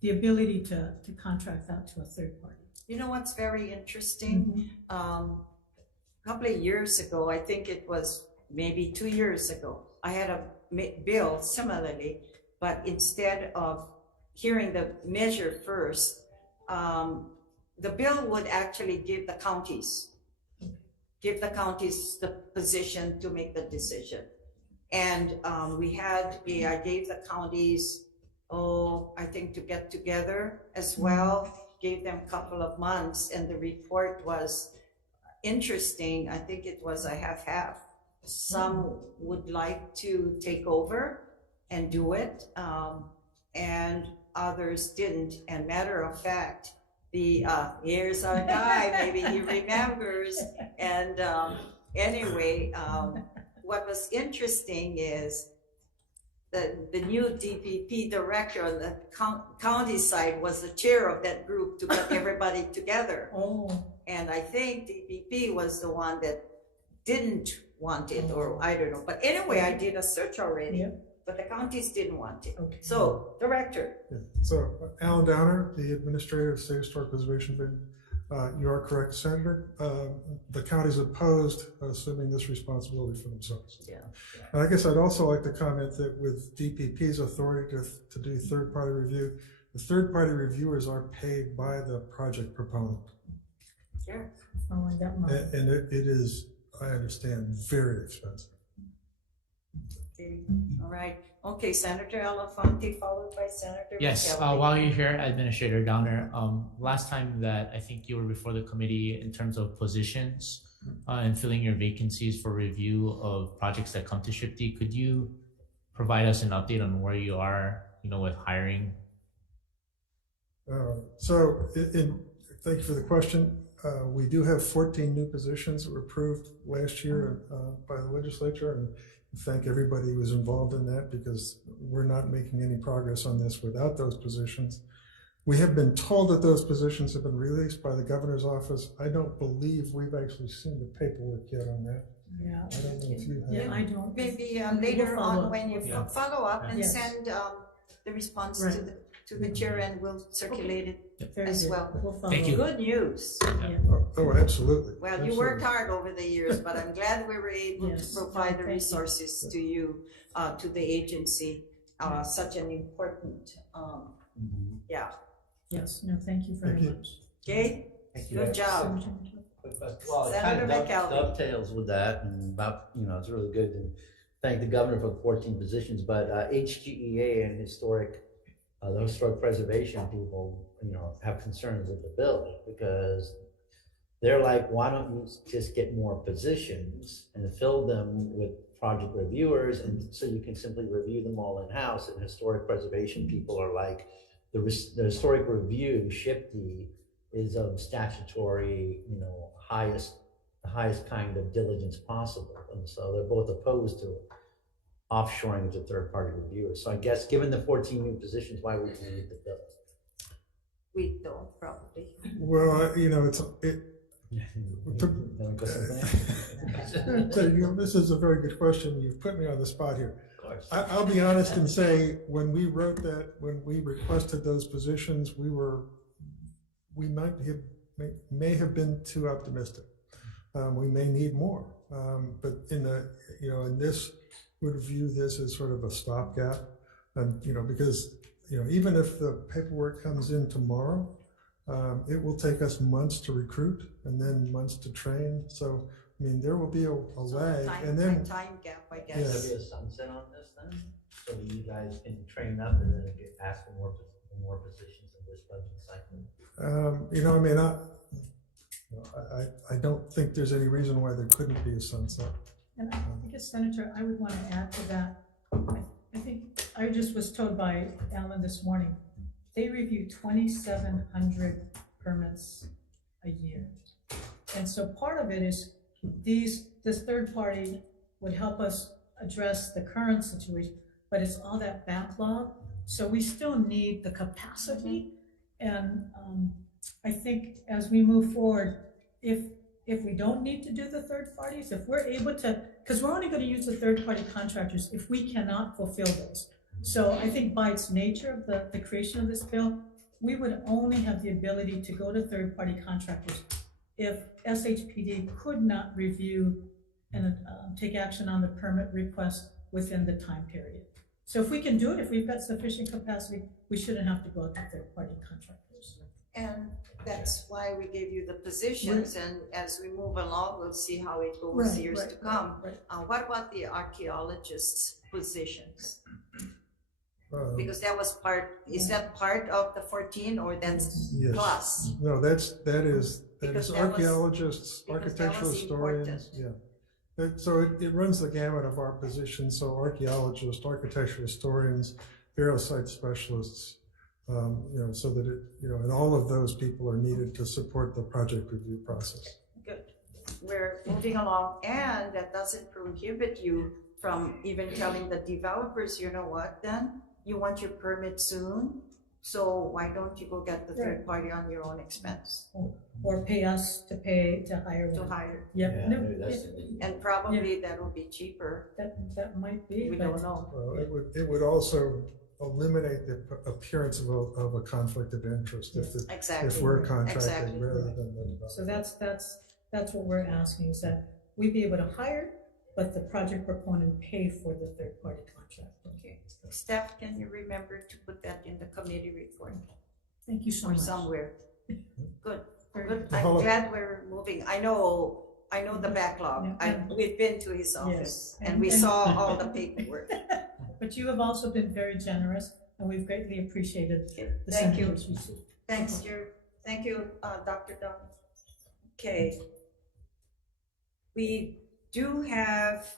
the ability to contract out to a third party. You know what's very interesting? A couple of years ago, I think it was maybe 2 years ago, I had a bill similarly, but instead of hearing the measure first, the bill would actually give the counties the position to make the decision. And I gave the counties, I think to get together as well, gave them a couple of months, and the report was interesting. I think it was a half-half. Some would like to take over and do it, and others didn't. And matter of fact, here's our guy, maybe he remembers. And anyway, what was interesting is the new DPP director on the county side was the chair of that group to get everybody together. And I think DPP was the one that didn't want it, or I don't know. But anyway, I did a search already, but the counties didn't want it. So, director. Yeah. So, Alan Downer, the administrator of State Historic Preservation Fund. You are correct, Senator. The counties opposed assuming this responsibility for themselves. Yeah. And I guess I'd also like to comment that with DPP's authority to do third-party review, the third-party reviewers are paid by the project proponent. Sure. And it is, I understand, very expensive. Okay. All right. Okay, Senator Elefante, followed by Senator Yes, McKelvey. while you're here, Administrator Downer, last time that I think you were before the committee in terms of positions and filling your vacancies for review of projects that come to SHPD, could you provide us an update on where you are, with hiring? Thank you for the question. We do have 14 new positions that were approved last year by the legislature, and thank everybody who was involved in that, because we're not making any progress on this without those positions. We have been told that those positions have been released by the governor's office. I don't believe we've actually seen the paperwork yet on that. Yeah. I don't know if you have. Yeah, I don't. Maybe later on when you Yeah. follow up and Yes. send the response Right. to the chair, and we'll circulate it Very as good. well. We'll follow Thank you. Good news. Oh, absolutely. Well, you Absolutely. worked hard over the years, but I'm glad we were able Yes. to provide the Thank you. resources to you, to the agency, such an important, yeah. Yes, no, thank you very Thank you. much. Okay, Thank you. good job. Well, it kind Senator of McKelvey. dovetails with that, and it's really good, and thank the governor for the 14 positions, but HGEA and the historic preservation people, have concerns with the bill, because they're like, why don't you just get more positions and fill them with project reviewers, and so you can simply review them all in-house. And historic preservation people are like, the historic review, SHPD, is of statutory, the highest kind of diligence possible. And so they're both opposed to offshoring to third-party reviewers. So I guess given the 14 new positions, why would we need the bill? We don't probably. Well, this is a very good question. You've put me on the spot here. I'll be honest and say, when we requested those positions, we might have may have been too optimistic. We may need more, but in this, would view this as sort of a stopgap, and because even if the paperwork comes in tomorrow, it will take us months to recruit and then months to train. So I mean, there will be a lag, and then time gap, I guess. There'll be a sunset on this then, so that you guys can train up and then get asked for more positions in this budget cycle. I mean, I don't think there's any reason why there couldn't be a sunset. And I guess, Senator, I would want to add to that. I think I just was told by Alan this morning, they review 2,700 permits a year. And so part of it is this third party would help us address the current situation, but it's all that backlog. So we still need the capacity. And I think as we move forward, if we don't need to do the third parties, if we're able to, because we're only going to use the third party contractors if we cannot fulfill those. So I think by its nature of the creation of this bill, we would only have the ability to go to third party contractors if SHPD could not review and take action on the permit request within the time period. So if we can do it, if we've got sufficient capacity, we shouldn't have to go out to third party contractors. And that's why we gave you the positions, and as we move along, we'll see how it goes years to come. What about the archaeologists' positions? Because that was is that part of the 14 or that's yes. plus? No, that is archaeologists, that architectural was historians. Yeah. So it runs the gamut of our positions. So archaeologists, architectural historians, burial site specialists, so that and all of those people are needed to support the project review process. Good. We're moving along, and that doesn't prohibit you from even telling the developers, you know what, then you want your permit soon, so why don't you go get the third party on your own expense? Or pay us to hire one. To hire. Yep. Yeah, maybe that's the And probably that will be cheaper. That might be. We don't know. Well, it would also eliminate the appearance of a conflict of interest if we're contracting rather than the developer. So that's what we're asking, is that we be able to hire, but the project proponent pay for the third party contract. Okay. Steph, can you remember to put that in the committee report? Thank you so or much. Somewhere. Good. Very Good. good. I'm glad we're moving. I know the backlog. We've been to his office, Yes. and we saw all the paperwork. But you have also been very generous, and we've greatly appreciated the Thank you. senators received. Thanks, thank you, Dr. Dunn. Okay. We do have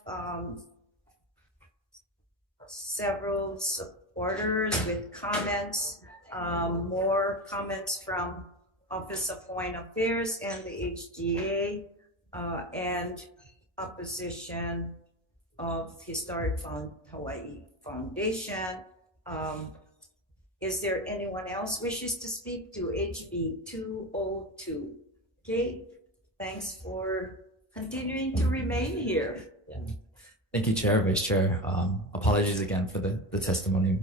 several supporters with comments, more comments from Office of Hawaiian Affairs and the HGA, and opposition of Historic Hawaii Foundation. Is there anyone else wishes to speak to HB 202? Okay, thanks for continuing to remain here. Yeah. Thank you, Chair, Vice Chair. Apologies again for the testimony,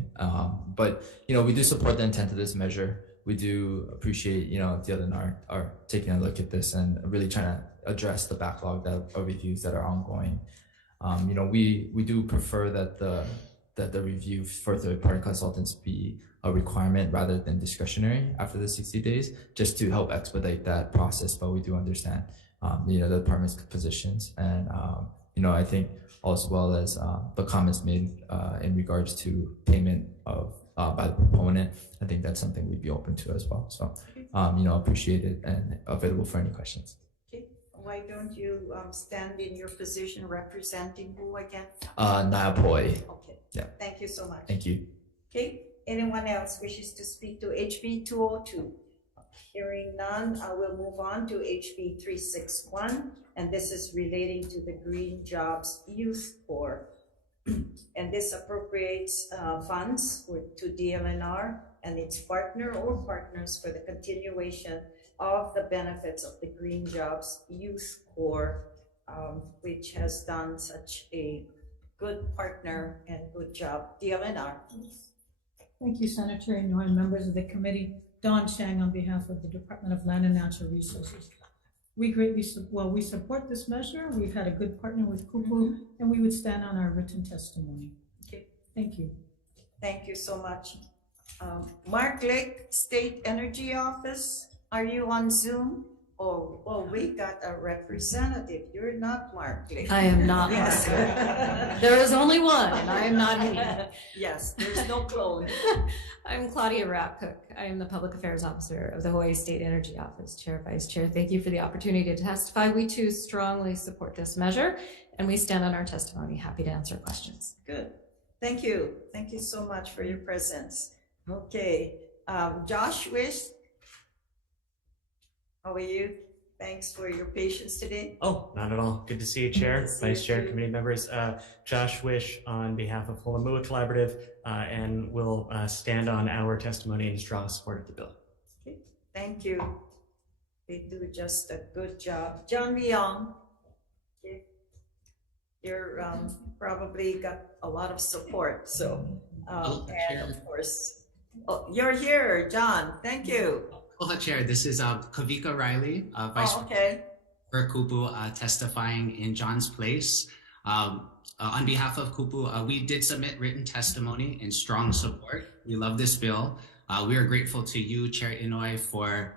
but we do support the intent of this measure. We do appreciate DL and are taking a look at this and really trying to address the backlog of reviews that are ongoing. We do prefer that the review for third-party consultants be a requirement rather than discretionary after the 60 days, just to help expedite that process. But we do understand, the department's positions, and I think as well as the comments made in regards to payment of by the proponent. I think that's something we'd be open to as well. So, appreciate it and available for any questions. Okay, why don't you stand in your position representing who again? Nayapoi. Okay. Yeah. Thank you so much. Thank you. Okay, anyone else wishes to speak to HB 202? Hearing none, I will move on to HB 361, and this is relating to the Green Jobs Youth Corps. And this appropriates funds to DLNR and its partner or partners for the continuation of the benefits of the Green Jobs Youth Corps, which has done such a good partner and good job. DLNR. Thank you, Senator Inoue and members of the committee. Don Chang on behalf of the Department of Land and Natural Resources. We greatly, we support this measure. We've had a good partner with Kupu, and we would stand on our written testimony. Okay. Thank you. Thank you so much. Mark Lake, State Energy Office, are you on Zoom? Oh, we got a representative. You're not Mark Lake. I am not Yes. Mark Lake. There is only one, and I am not he. Yes, there's no clone. I'm Claudia Ratcook. I am the Public Affairs Officer of the Hawaii State Energy Office. Chair, Vice Chair, thank you for the opportunity to testify. We too strongly support this measure, and we stand on our testimony. Happy to answer questions. Good. Thank you. Thank you so much for your presence. Okay. Josh Wish, how are you? Thanks for your patience today. Oh, not at all. Good to see you, Chair, Vice Chair, too. committee members. Josh Wish on behalf of Holamua Collaborative, and will stand on our testimony in strong support of the bill. Okay. Thank you. They do just a good job. John Leong, okay. You're probably got a lot of support. So, and of course, you're here, John. Thank you. Aloha, Chair. This is Kavika Riley, Vice for Kupu, testifying in John's place. On behalf of Kupu, we did submit written testimony in strong support. We love this bill. We are grateful to you, Chair Inouye, for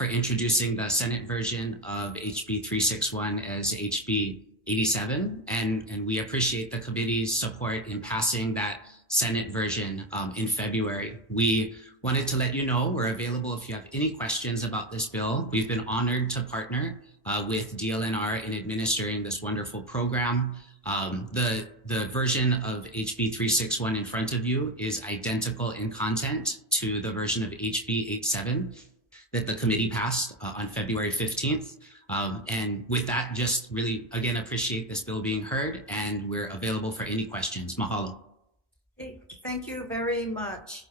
introducing the Senate version of HB 361 as HB 87, and we appreciate the committee's support in passing that Senate version in February. We wanted to let you know we're available if you have any questions about this bill. We've been honored to partner with DLNR in administering this wonderful program. The version of HB 361 in front of you is identical in content to the version of HB 87 that the committee passed on February 15th. And with that, just really, again, appreciate this bill being heard, and we're available for any questions. Mahalo. Okay, thank you very much.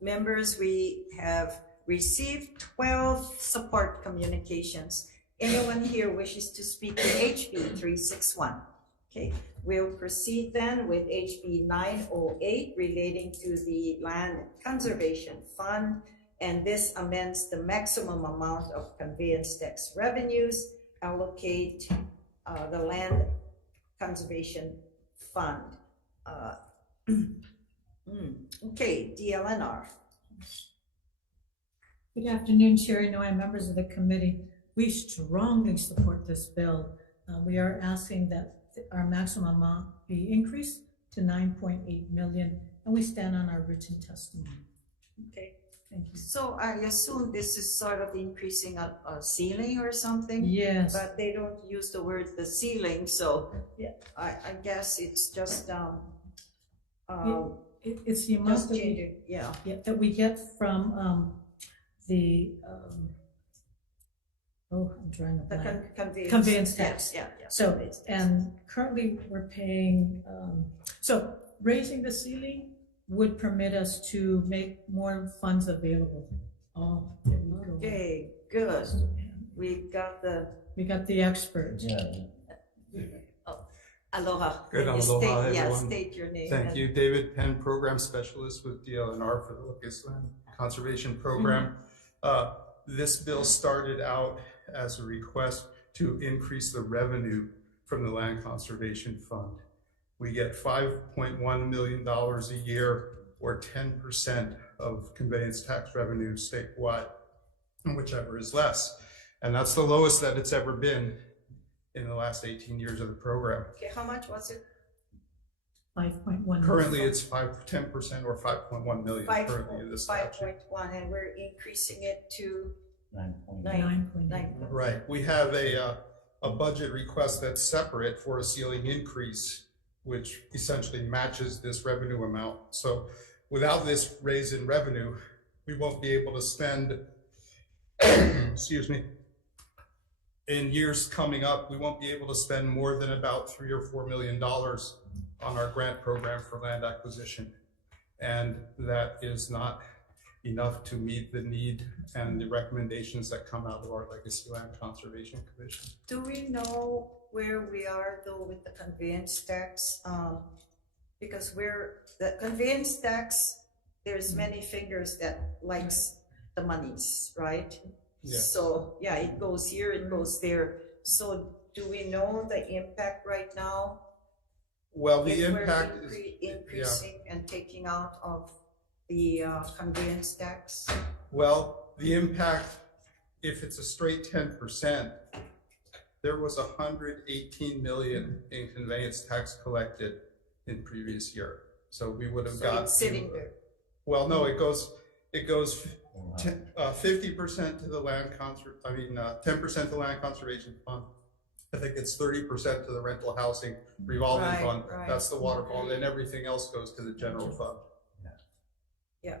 Members, we have received 12 support communications. Anyone here wishes to speak to HB 361? Okay, we'll proceed then with HB 908 relating to the Land Conservation Fund, and this amends the maximum amount of conveyance tax revenues allocate the Land Conservation Fund. Okay, DLNR. Good afternoon, Chair Inouye, members of the committee. We strongly support this bill. We are asking that our maximum amount be increased to 9.8 million, and we stand on our written testimony. Okay. Thank you. So I assume this is sort of increasing a ceiling or something? Yes. But they don't use the word the ceiling, so yeah, I guess it's just it's the amount that we get from the I'm trying to blank. Conveyance tax. Yeah. So and currently we're paying so raising the ceiling would permit us to make more funds available. Oh, there we go. Okay, good. We got the expert. Yeah. Aloha. Good, Can you aloha, state, everyone. State your name. Thank you. David Penn, Program Specialist with DLNR for the Lucas Land Conservation Program. This bill started out as a request to increase the revenue from the Land Conservation Fund. We get $5.1 million a year, or 10% of conveyance tax revenue statewide, whichever is less. And that's the lowest that it's ever been in the last 18 years of the program. Okay, how much was it? 5.1. Currently, it's 10% or 5.1 million currently in this statute. 5.1, and we're increasing it to 9.9. Right. We have a budget request that's separate for a ceiling increase, which essentially matches this revenue amount. So without this raise in revenue, we won't be able to spend, excuse me, in years coming up, we won't be able to spend more than about $3 or $4 million on our grant program for land acquisition. And that is not enough to meet the need and the recommendations that come out of our Legacy Land Conservation Commission. Do we know where we are though with the conveyance tax? Because the conveyance tax, there's many fingers that likes the monies, right? Yes. So, yeah, it goes here, it goes there. So do we know the impact right now? Well, the If we're impact is, increasing and taking out of the conveyance tax? well, the impact, if it's a straight 10%, there was 118 million in conveyance tax collected in previous year. So we would have So got it's sitting there. Well, no, it goes 50% to the land 10% to the land conservation fund. I think it's 30% to the rental housing revolving Right, fund. right. That's the water fund, and everything else goes to the general fund. Yeah.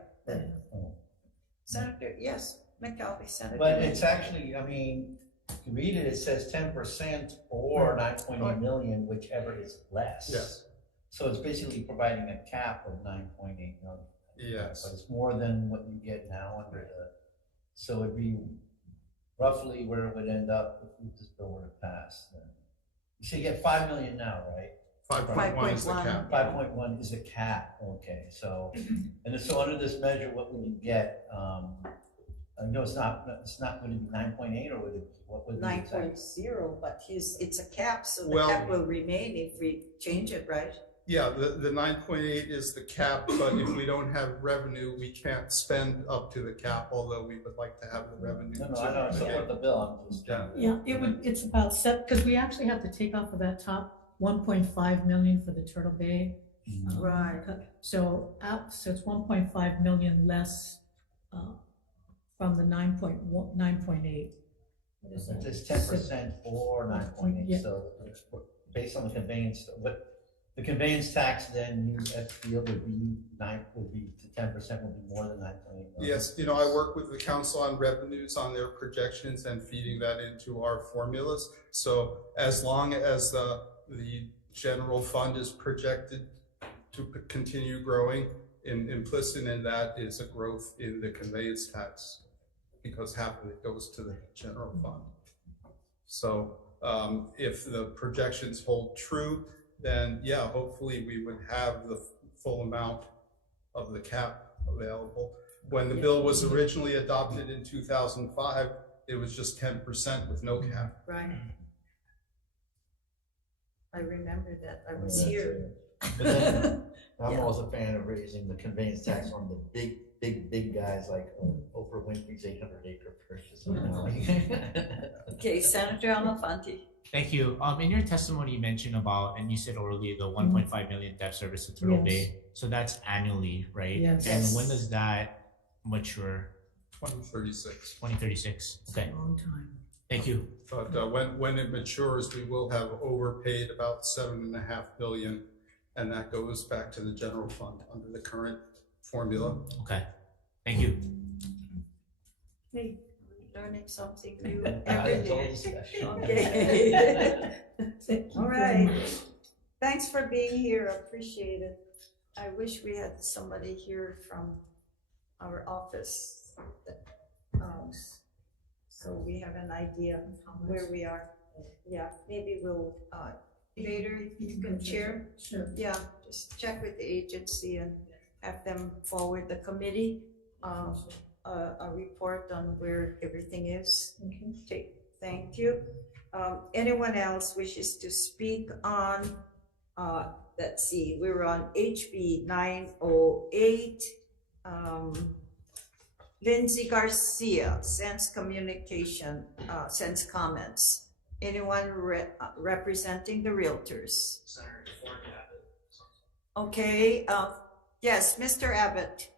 Senator, yes, McAlvey, Senator. But it's actually, I mean, you read it, it says 10% or 9.8 million, whichever is less. Yes. So it's basically providing a cap of 9.8 million. Yes. But it's more than what you get now under the, so it'd be roughly where it would end up if this bill were to pass. So you get 5 million now, right? 5.1 is the cap. 5.1 is the cap, okay, so, and so under this measure, what would you get? I know it's not going to be 9.8, or would it, what would it be? 9.0, but it's a cap, so the Well- cap will remain if we change it, right? Yeah, the 9.8 is the cap, but if we don't have revenue, we can't spend up to the cap, although we would like to have the revenue. No, I don't support the bill, I'm just. Yeah, it's about because we actually have to take off of that top 1.5 million for the Turtle Bay. Right. So it's 1.5 million less from the 9.8. It's 10% or 9.8, Yeah. so based on the conveyance, but the conveyance tax then you feel would be 10% would be more than 9.8 million. Yes, I work with the council on revenues on their projections and feeding that into our formulas. So as long as the general fund is projected to continue growing, implicit in that is a growth in the conveyance tax, because half of it goes to the general fund. So if the projections hold true, then yeah, hopefully we would have the full amount of the cap available. When the bill was originally adopted in 2005, it was just 10% with no cap. Right. I remember that, I was here. But then, I'm always a fan of raising the conveyance tax on the big guys like Oprah Winfrey's 800-acre purchase. Okay, Senator Elefante. Thank you. In your testimony, you mentioned about, and you said earlier, the 1.5 million debt service to Turtle Bay. So that's annually, right? Yes. And when does that mature? 2036. 2036. Okay. Long time. Thank you. But when it matures, we will have overpaid about $7.5 billion, and that goes back to the general fund under the current formula. Okay. Thank you. Hey, learning something new every day. Okay. All right. Thanks for being here. Appreciate it. I wish we had somebody here from our office, so we have an idea where we are. Yeah, maybe we'll later you can share. Sure. Yeah, just check with the agency and have them forward the committee a report on where everything is. Okay, thank you. Anyone else wishes to speak on, let's see, we're on HB 908. Lindsay Garcia sends communication, sends comments. Anyone representing the realtors? Okay, yes, Mr. Abbott.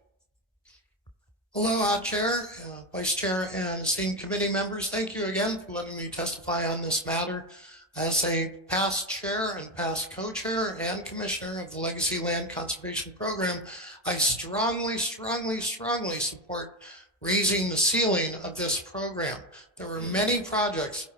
Hello, Chair, Vice Chair, and esteemed committee members. Thank you again for letting me testify on this matter. As a past chair and past co-chair and commissioner of the Legacy Land Conservation Program, I strongly support raising the ceiling of this program. There were many projects.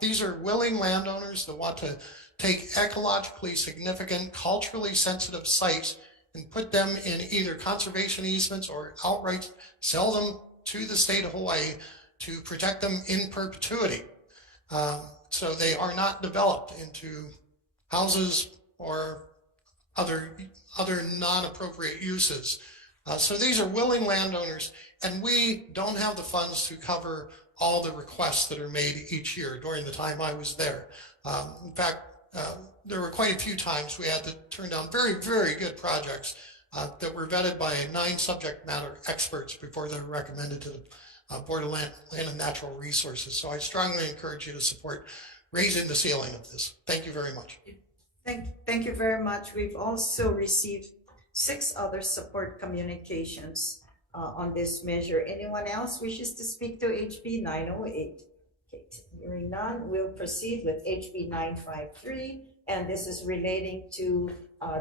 These are willing landowners that want to take ecologically significant, culturally sensitive sites and put them in either conservation easements or outright sell them to the state of Hawaii to protect them in perpetuity. So they are not developed into houses or other non-appropriate uses. So these are willing landowners, and we don't have the funds to cover all the requests that are made each year during the time I was there. In fact, there were quite a few times we had to turn down very, very good projects that were vetted by 9 subject matter experts before they were recommended to the Board of Land and Natural Resources. So I strongly encourage you to support raising the ceiling of this. Thank you very much. Thank you very much. We've also received 6 other support communications on this measure. Anyone else wishes to speak to HB 908? Okay, hearing none, we'll proceed with HB 953, and this is relating to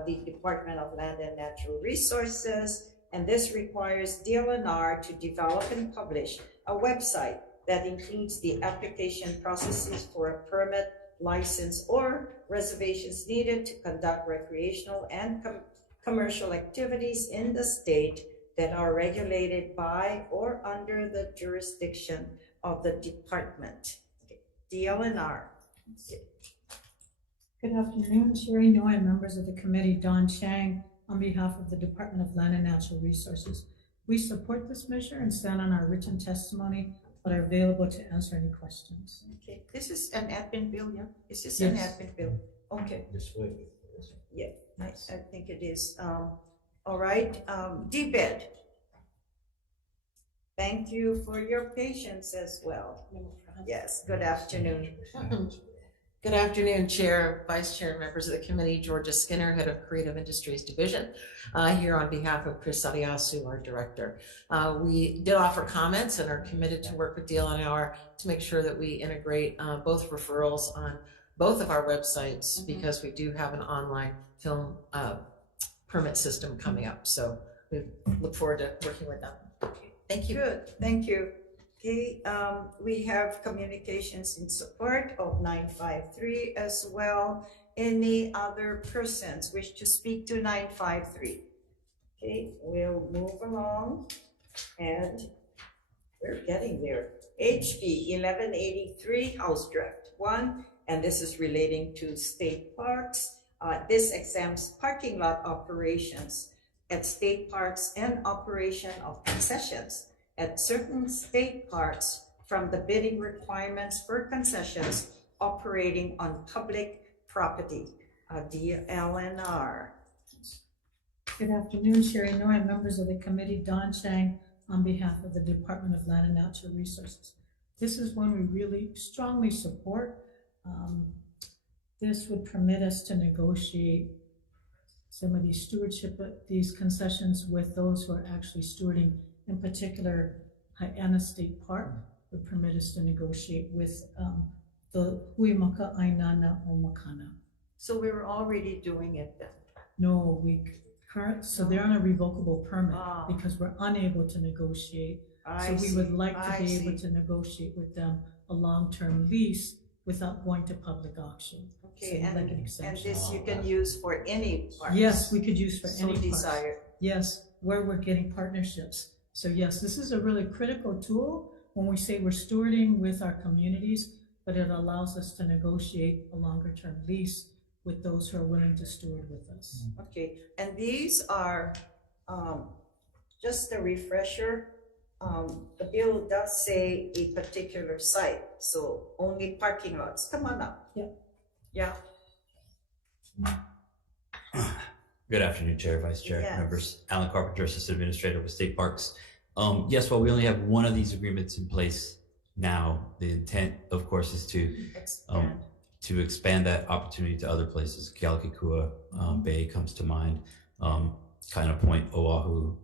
the Department of Land and Natural Resources, and this requires DLNR to develop and publish a website that includes the application processes for a permit, license, or reservations needed to conduct recreational and commercial activities in the state that are regulated by or under the jurisdiction of the department. DLNR. Good afternoon, Sherry Noy and members of the committee, Don Chang, on behalf of the Department of Land and Natural Resources. We support this measure and stand on our written testimony, but are available to answer any questions. Okay, this is an admin bill, yeah? Is this an Yes. admin bill? Okay. This way. Yeah, I think it is. All right, DBED. Thank you for your patience as well. Yes, good afternoon. Good afternoon, Chair, Vice Chair, and members of the committee. Georgia Skinner, Head of Creative Industries Division, here on behalf of Chris Ariasu, our Director. We did offer comments and are committed to work with DLNR to make sure that we integrate both referrals on both of our websites, because we do have an online film permit system coming up. So we look forward to working with them. Thank you. Good, thank you. Okay, we have communications in support of 953 as well. Any other persons wish to speak to 953? Okay, we'll move along, and we're getting there. HB 1183, House Draft 1, and this is relating to state parks. This exempts parking lot operations at state parks and operation of concessions at certain state parks from the bidding requirements for concessions operating on public property. DLNR. Good afternoon, Sherry Noy and members of the committee, Don Chang, on behalf of the Department of Land and Natural Resources. This is one we really strongly support. This would permit us to negotiate some of these stewardship, these concessions with those who are actually stewarding. In particular, Hawai'i State Park would permit us to negotiate with the Huimaka Ainana o Makana. So we were already doing it then? No, so they're on a revocable permit because we're unable to negotiate. So we would like to be able to negotiate with them a long-term lease without going to public auction. Okay, So and, like an exemption. this you can use for any parks? Yes, we could use for So any parks. desired. Yes, where we're getting partnerships. So yes, this is a really critical tool when we say we're stewarding with our communities, but it allows us to negotiate a longer term lease with those who are willing to steward with us. Okay, and these are, just a refresher, the bill does say a particular site, so only parking lots. Come on up. Yeah. Yeah. Good afternoon, Chair, Vice Chair, Yes. members. Alan Carpenter, Assistant Administrator with State Parks. Yes, while we only have one of these agreements in place now, the intent, of course, is to expand that opportunity to other places. Kealakekua Bay comes to mind, kind of Point Oahu,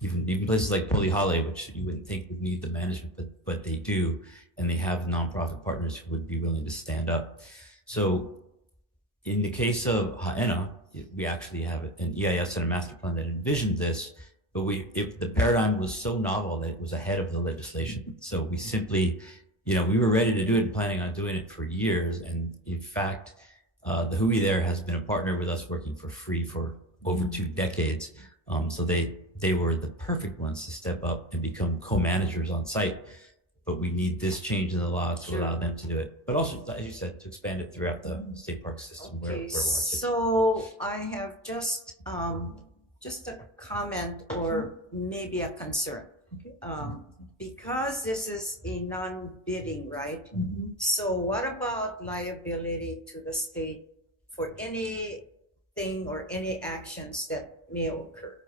even places like Polihale, which you wouldn't think would need the management, but they do, and they have nonprofit partners who would be willing to stand up. So in the case of Ha'ena, we actually have an EIS and a master plan that envisioned this, but if the paradigm was so novel that it was ahead of the legislation. So we simply, we were ready to do it and planning on doing it for years. And in fact, the Hui there has been a partner with us working for free for over 2 decades. So they were the perfect ones to step up and become co-managers on site. But we need this change in the law to allow them to do it. But also, as you said, to expand it throughout the state park system where warranted. So I have just just a comment or maybe a concern. Because this is a non-bidding, right? So what about liability to the state for anything or any actions that may occur?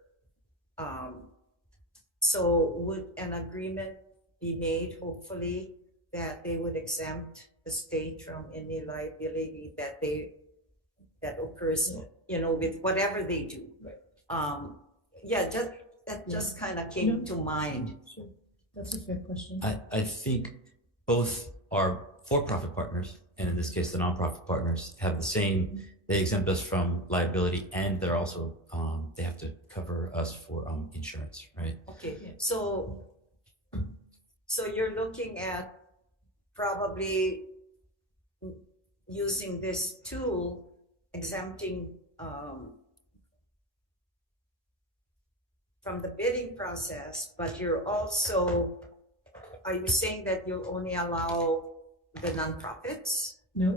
So would an agreement be made, hopefully, that they would exempt the state from any liability that occurs, you know, with whatever they do? Yeah, that just kind of came to mind. Sure. That's a fair question. I think both our for-profit partners, and in this case, the nonprofit partners, have the same, they exempt us from liability, and they're also, they have to cover us for insurance, right? Okay, so you're looking at probably using this tool, exempting from the bidding process, but you're also, are you saying that you only allow the nonprofits? No,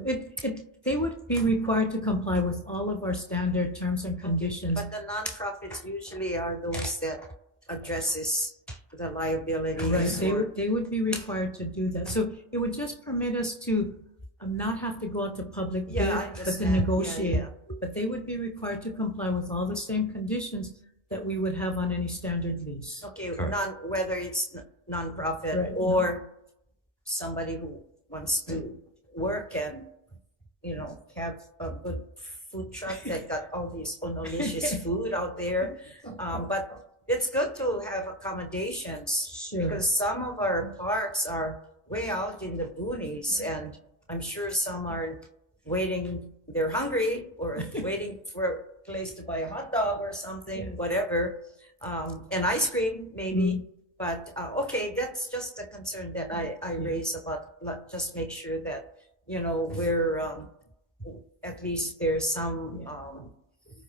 they would be required to comply with all of our standard terms and conditions. But the nonprofits usually are those that addresses the liability. Right, they would be required to do that. So it would just permit us to not have to go out to public bid, but to negotiate. But they would be required to comply with all the same conditions that we would have on any standard lease. Okay, whether it's nonprofit or somebody who wants to work and, you know, have a good food truck that got all these delicious food out there. But it's good to have accommodations because some of our parks are way out in the boonies, and I'm sure some are waiting, they're hungry or waiting for a place to buy a hot dog or something, whatever, and ice cream maybe. But okay, that's just a concern that I raise about, just make sure that, you know, we're at least there's some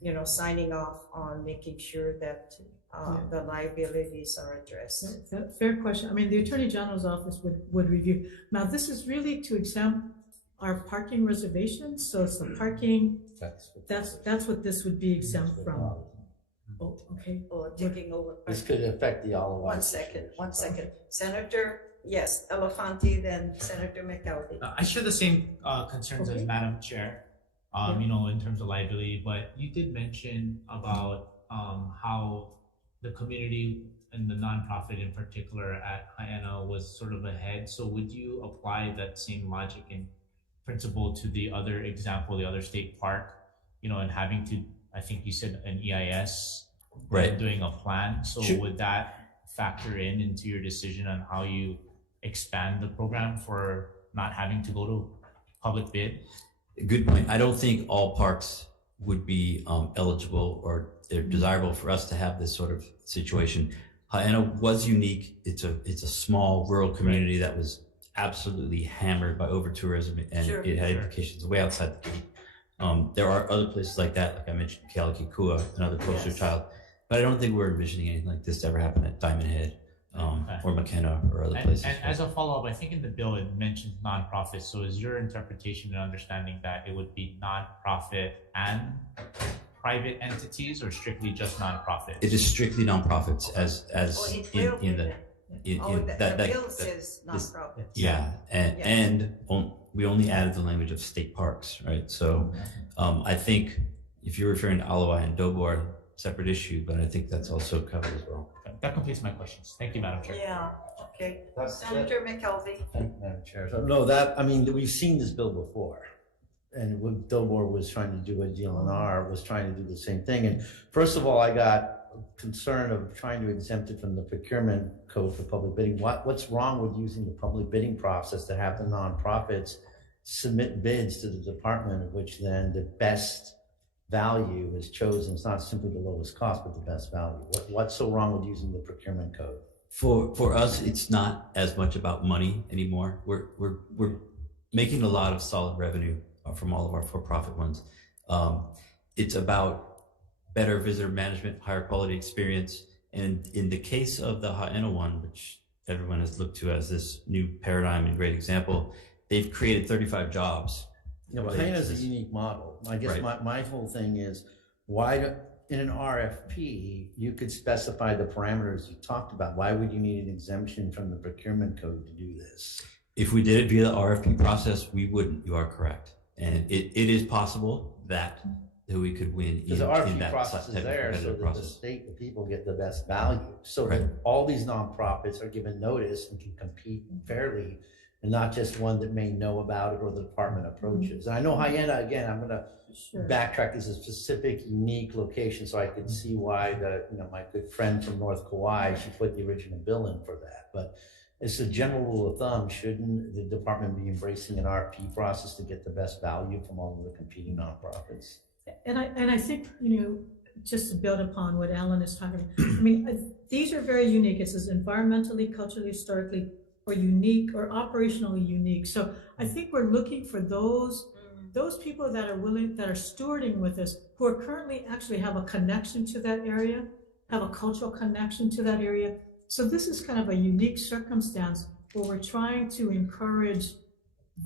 you know, signing off on making sure that the liabilities are addressed. Fair question. I mean, the Attorney General's office would review. Now, this is really to exempt our parking reservations. So it's the parking. That's what this would be exempt from. Oh, okay. Oh, taking over. This could affect the all. One second. Senator, yes, Elefante, then Senator McKelvey. I share the same concerns as Madam Chair, you know, in terms of liability, but you did mention about how the community and the nonprofit in particular at Hawai'i was sort of ahead. So would you apply that same logic and principle to the other example, the other state park, you know, and having to, I think you said an EIS, right, doing a plan. So would that factor into your decision on how you expand the program for not having to go to public bid? Good point. I don't think all parks would be eligible or they're desirable for us to have this sort of situation. Hawai'i was unique. It's a small rural community that was absolutely hammered by over-tourism, and it had implications way outside the gate. There are other places like that, like I mentioned, Kealakekua, another poster child, but I don't think we're envisioning anything like this to ever happen at Diamond Head or McKenna or other places. And as a follow-up, I think in the bill it mentions nonprofits. So is your interpretation and understanding that it would be nonprofit and private entities, or strictly just nonprofits? It is strictly nonprofits, as in the bill says nonprofit. Yeah, and we only added the language of state parks, right? So I think if you're referring to Alawai and Dobor, separate issue, but I think that's also covered as well. That completes my questions. Thank you, Madam Chair. Yeah, okay. Senator McKelvey. Thank you, Madam Chair. So, no, I mean, we've seen this bill before. And what Dobor was trying to do with DLNR was trying to do the same thing. And first of all, I got concern of trying to exempt it from the procurement code for public bidding. What's wrong with using the public bidding process to have the nonprofits submit bids to the department, of which then the best value is chosen? It's not simply the lowest cost, but the best value. What's so wrong with using the procurement code? For us, it's not as much about money anymore. We're making a lot of solid revenue from all of our for-profit ones. It's about better visitor management, higher quality experience. And in the case of the Hawai'i one, which everyone has looked to as this new paradigm and great example, they've created 35 jobs. Yeah, but Hawai'i is a unique model. I guess my whole thing is, why in an RFP, you could specify the parameters you talked about. Why would you need an exemption from the procurement code to do this? If we did it via the RFP process, we wouldn't. You are correct. And it is possible that we could win Because the in RFP that process is type of there so competitive that process. the state, the people get the best value. So that all these nonprofits are given notice and can compete fairly, and not just one that may know about it or the department approaches. And I know Hyanna, again, I'm gonna backtrack, is a specific, unique location, so I could see why my good friend from North Kauai, she put the original bill in for that. But it's a general rule of thumb, shouldn't the department be embracing an RFP process to get the best value from all of the competing nonprofits? And I think, just to build upon what Alan is talking about, I mean, these are very unique. It says environmentally, culturally, historically, or unique, or operationally unique. So I think we're looking for those people that are willing, that are stewarding with us, who are currently actually have a connection to that area, have a cultural connection to that area. So this is kind of a unique circumstance where we're trying to encourage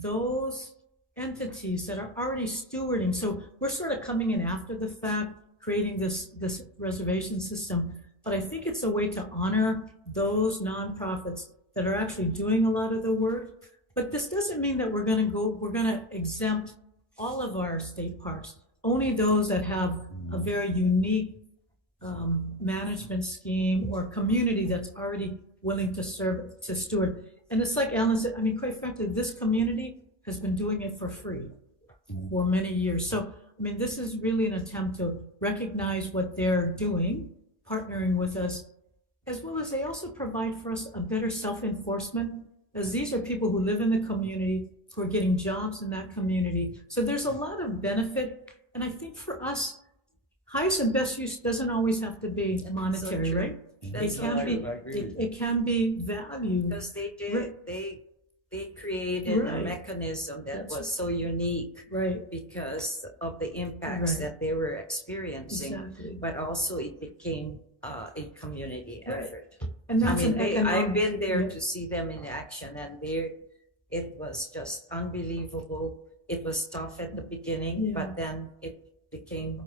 those entities that are already stewarding. So we're sort of coming in after the fact, creating this reservation system. But I think it's a way to honor those nonprofits that are actually doing a lot of the work. But this doesn't mean that we're gonna exempt all of our state parks, only those that have a very unique management scheme or community that's already willing to steward. And it's like Alan said, I mean, quite frankly, this community has been doing it for free for many years. So, I mean, this is really an attempt to recognize what they're doing, partnering with us, as well as they also provide for us a better self-enforcement, as these are people who live in the community, who are getting jobs in that community. So there's a lot of benefit. And I think for us, highest and best use doesn't always have to be monetary, so right? That's It can be, it can be value. Because they created a mechanism that was so unique, because of the impacts that they were experiencing, but also it became a community effort. And that's I've been there to see them in action, and it was just unbelievable. It was tough at the beginning, but then it became,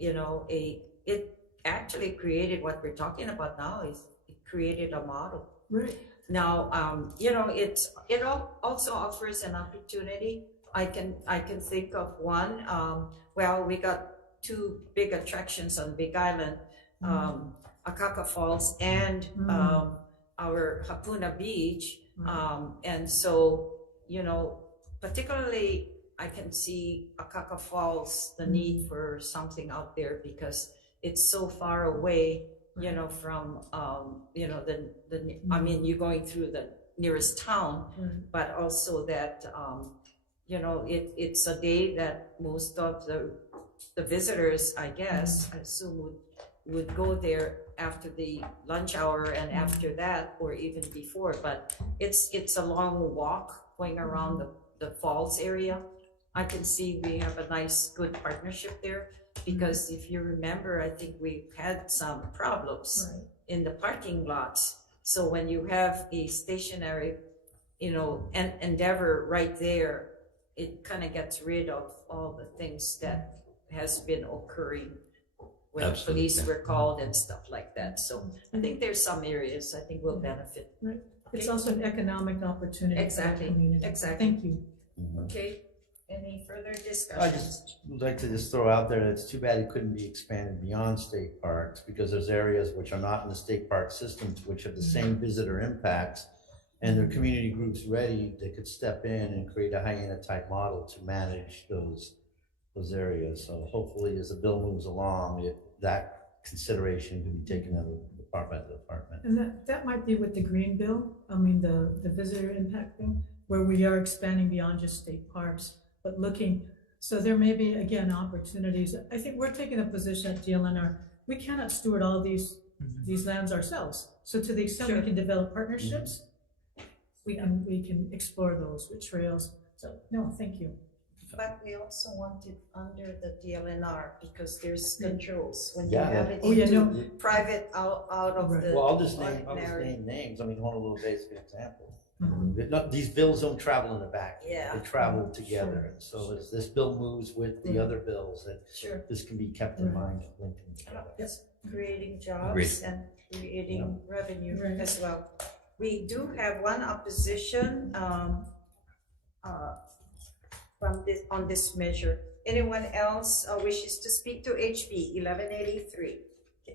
it actually created what we're talking about now. It created a model. Right. Now, it also offers an opportunity. I can think of one. Well, we got two big attractions on Big Island, Akaka Falls and our Hapuna Beach. And so, particularly I can see Akaka Falls, the need for something out there, because it's so far away, from, I mean, you're going through the nearest town, but also that, it's a day that most of the visitors, I guess, I assume would go there after the lunch hour and after that, or even before. But it's a long walk going around the falls area. I can see we have a nice, good partnership there, because if you remember, I think we've had some problems in the parking lots. So when you have a stationary, endeavor right there, it kind of gets rid of all the things that has been occurring when the police were called and stuff like that. So I think there's some areas I think will benefit. Right. It's also an economic opportunity for the community. Exactly. Thank you. Okay. Any further discussions? I just would like to just throw out there that it's too bad it couldn't be expanded beyond state parks, because there's areas which are not in the state park systems which have the same visitor impacts, and there are community groups ready that could step in and create a Hyanna type model to manage those areas. So hopefully, as the bill moves along, that consideration can be taken out of the department. And that might be with the green bill, the visitor impact bill, where we are expanding beyond just state parks, but looking, so there may be, again, opportunities. I think we're taking a position at DLNR, we cannot steward all these lands ourselves. So to the extent we can develop partnerships, we can explore those with trails. So no, thank you. But we also want it under the DLNR, because there's controls when you Yeah, have that- it private out of the Well, I'll just ordinary. name names. Honolulu Bay is a good example. These bills don't travel in the back. Yeah. They travel together. So as this bill moves with the other bills, that Sure. this can be kept in mind, linking together. It's creating Agreed. jobs and creating revenue Right. as well. We do have one opposition on this measure. Anyone else wishes to speak to HB 1183?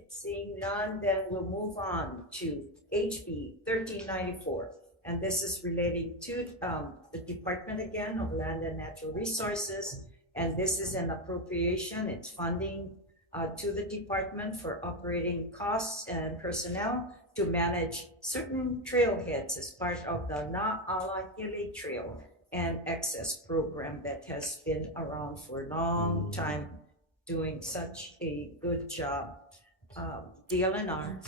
Seeing none, then we'll move on to HB 1394. And this is relating to the Department again of Land and Natural Resources. And this is an appropriation, it's funding to the department for operating costs and personnel to manage certain trailheads as part of the Na'alahili Trail and Access Program that has been around for a long time, doing such a good job. DLNR.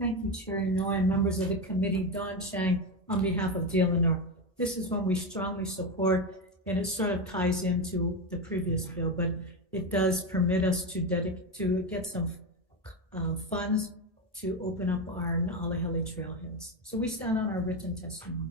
Thank you, Chair Noy and members of the committee. Don Chang on behalf of DLNR. This is one we strongly support, and it sort of ties into the previous bill, but it does permit us to get some funds to open up our Na'alahili trailheads. So we stand on our written testimony.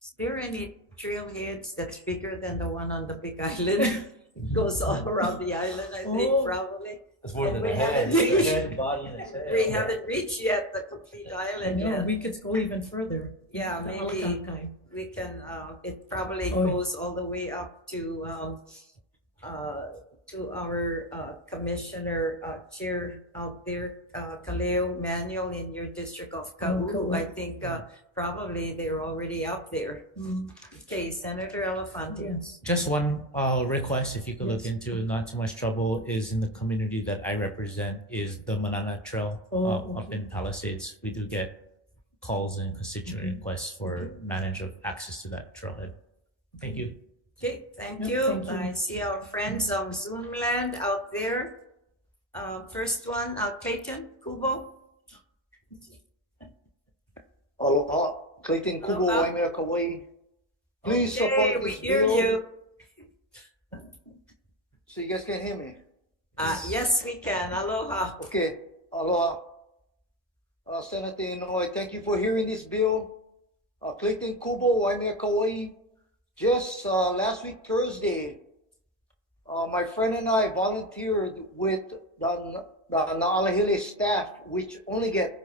Is there any trailheads that's bigger than the one on the Big Island? It goes all around the island, I think, probably. It's more And than we a head. haven't It's a reached- head, body, and a tail. We haven't reached yet the complete I island know, yet. we could go even further. Yeah, The maybe Alakankai. we can, it probably Oh, yeah. goes all the way up to our commissioner chair out there, Kaleo Manuel in your district of Kaulu. Kauai. I think probably they're already up there. Okay, Senator Elefante. Yes. Just one request, if you could look into, not too much trouble, is in the community that I represent, is the Manana Trail up in Palisades. We do get calls and constituent requests for manage of access to that trailhead. Thank you. Okay, thank Yep, you. thank you. I see our friends on Zoom land out there. First one, Clayton Kubo. Aloha, Clayton Kubo, Aloha. Waimea, Kauai. Please Okay, support we this hear bill. you. So you guys can hear me? Yes, we can. Aloha. Okay, aloha. Senator Inouye, thank you for hearing this bill. Clayton Kubo, Waimea, Kauai. Just last week, Thursday, my friend and I volunteered with the Na'alahili staff, which only get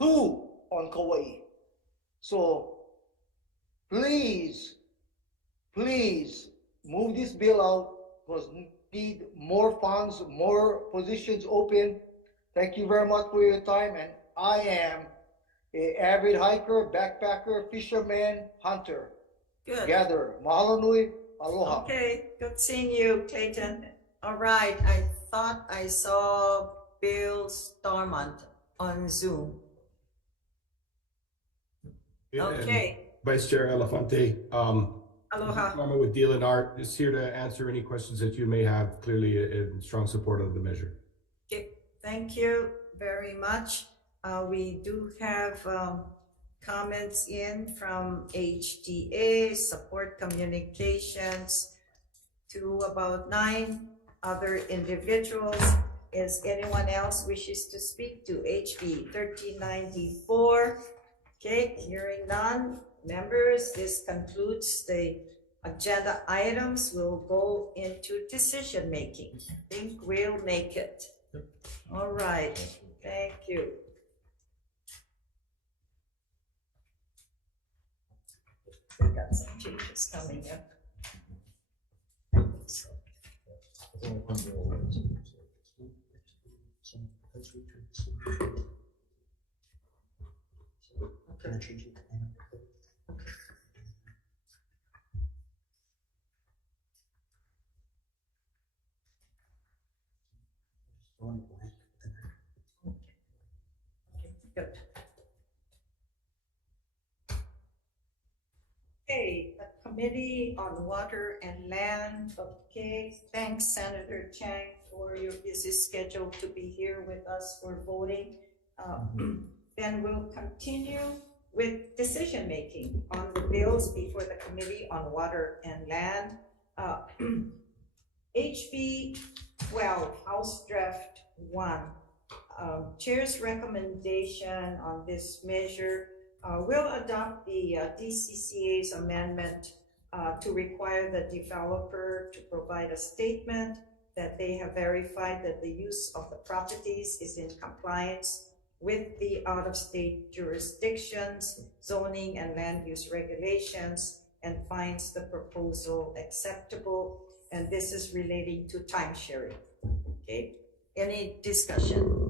2 on Kauai. So please move this bill out, because we need more funds, more positions open. Thank you very much for your time. And I am an avid hiker, backpacker, fisherman, hunter. Good. Gatherer. Mahalo nui. Aloha. Okay, good seeing you, Clayton. All right, I thought I saw Bill Stormont on Zoom. Okay. Vice Chair Elefante, Aloha. I'm with DLNR, just here to answer any questions that you may have, clearly in strong support of the measure. Okay, thank you very much. We do have comments in from HTA, Support Communications, to about 9 other individuals. Is anyone else wishes to speak to HB 1394? Okay, hearing none. Members, this concludes the agenda items. We'll go into decision making. I think we'll make it. All right, thank you. We got some changes coming up. Good. Okay, the Committee on Water and Land. Okay, thanks Senator Chang for your busy schedule to be here with us for voting. Then we'll continue with decision making on the bills before the Committee on Water and Land. HB 12, House Draft 1. Chair's recommendation on this measure We'll adopt the DCCA's amendment to require the developer to provide a statement that they have verified that the use of the properties is in compliance with the out-of-state jurisdictions, zoning and land use regulations, and finds the proposal acceptable. And this is relating to time sharing. Okay, any discussion?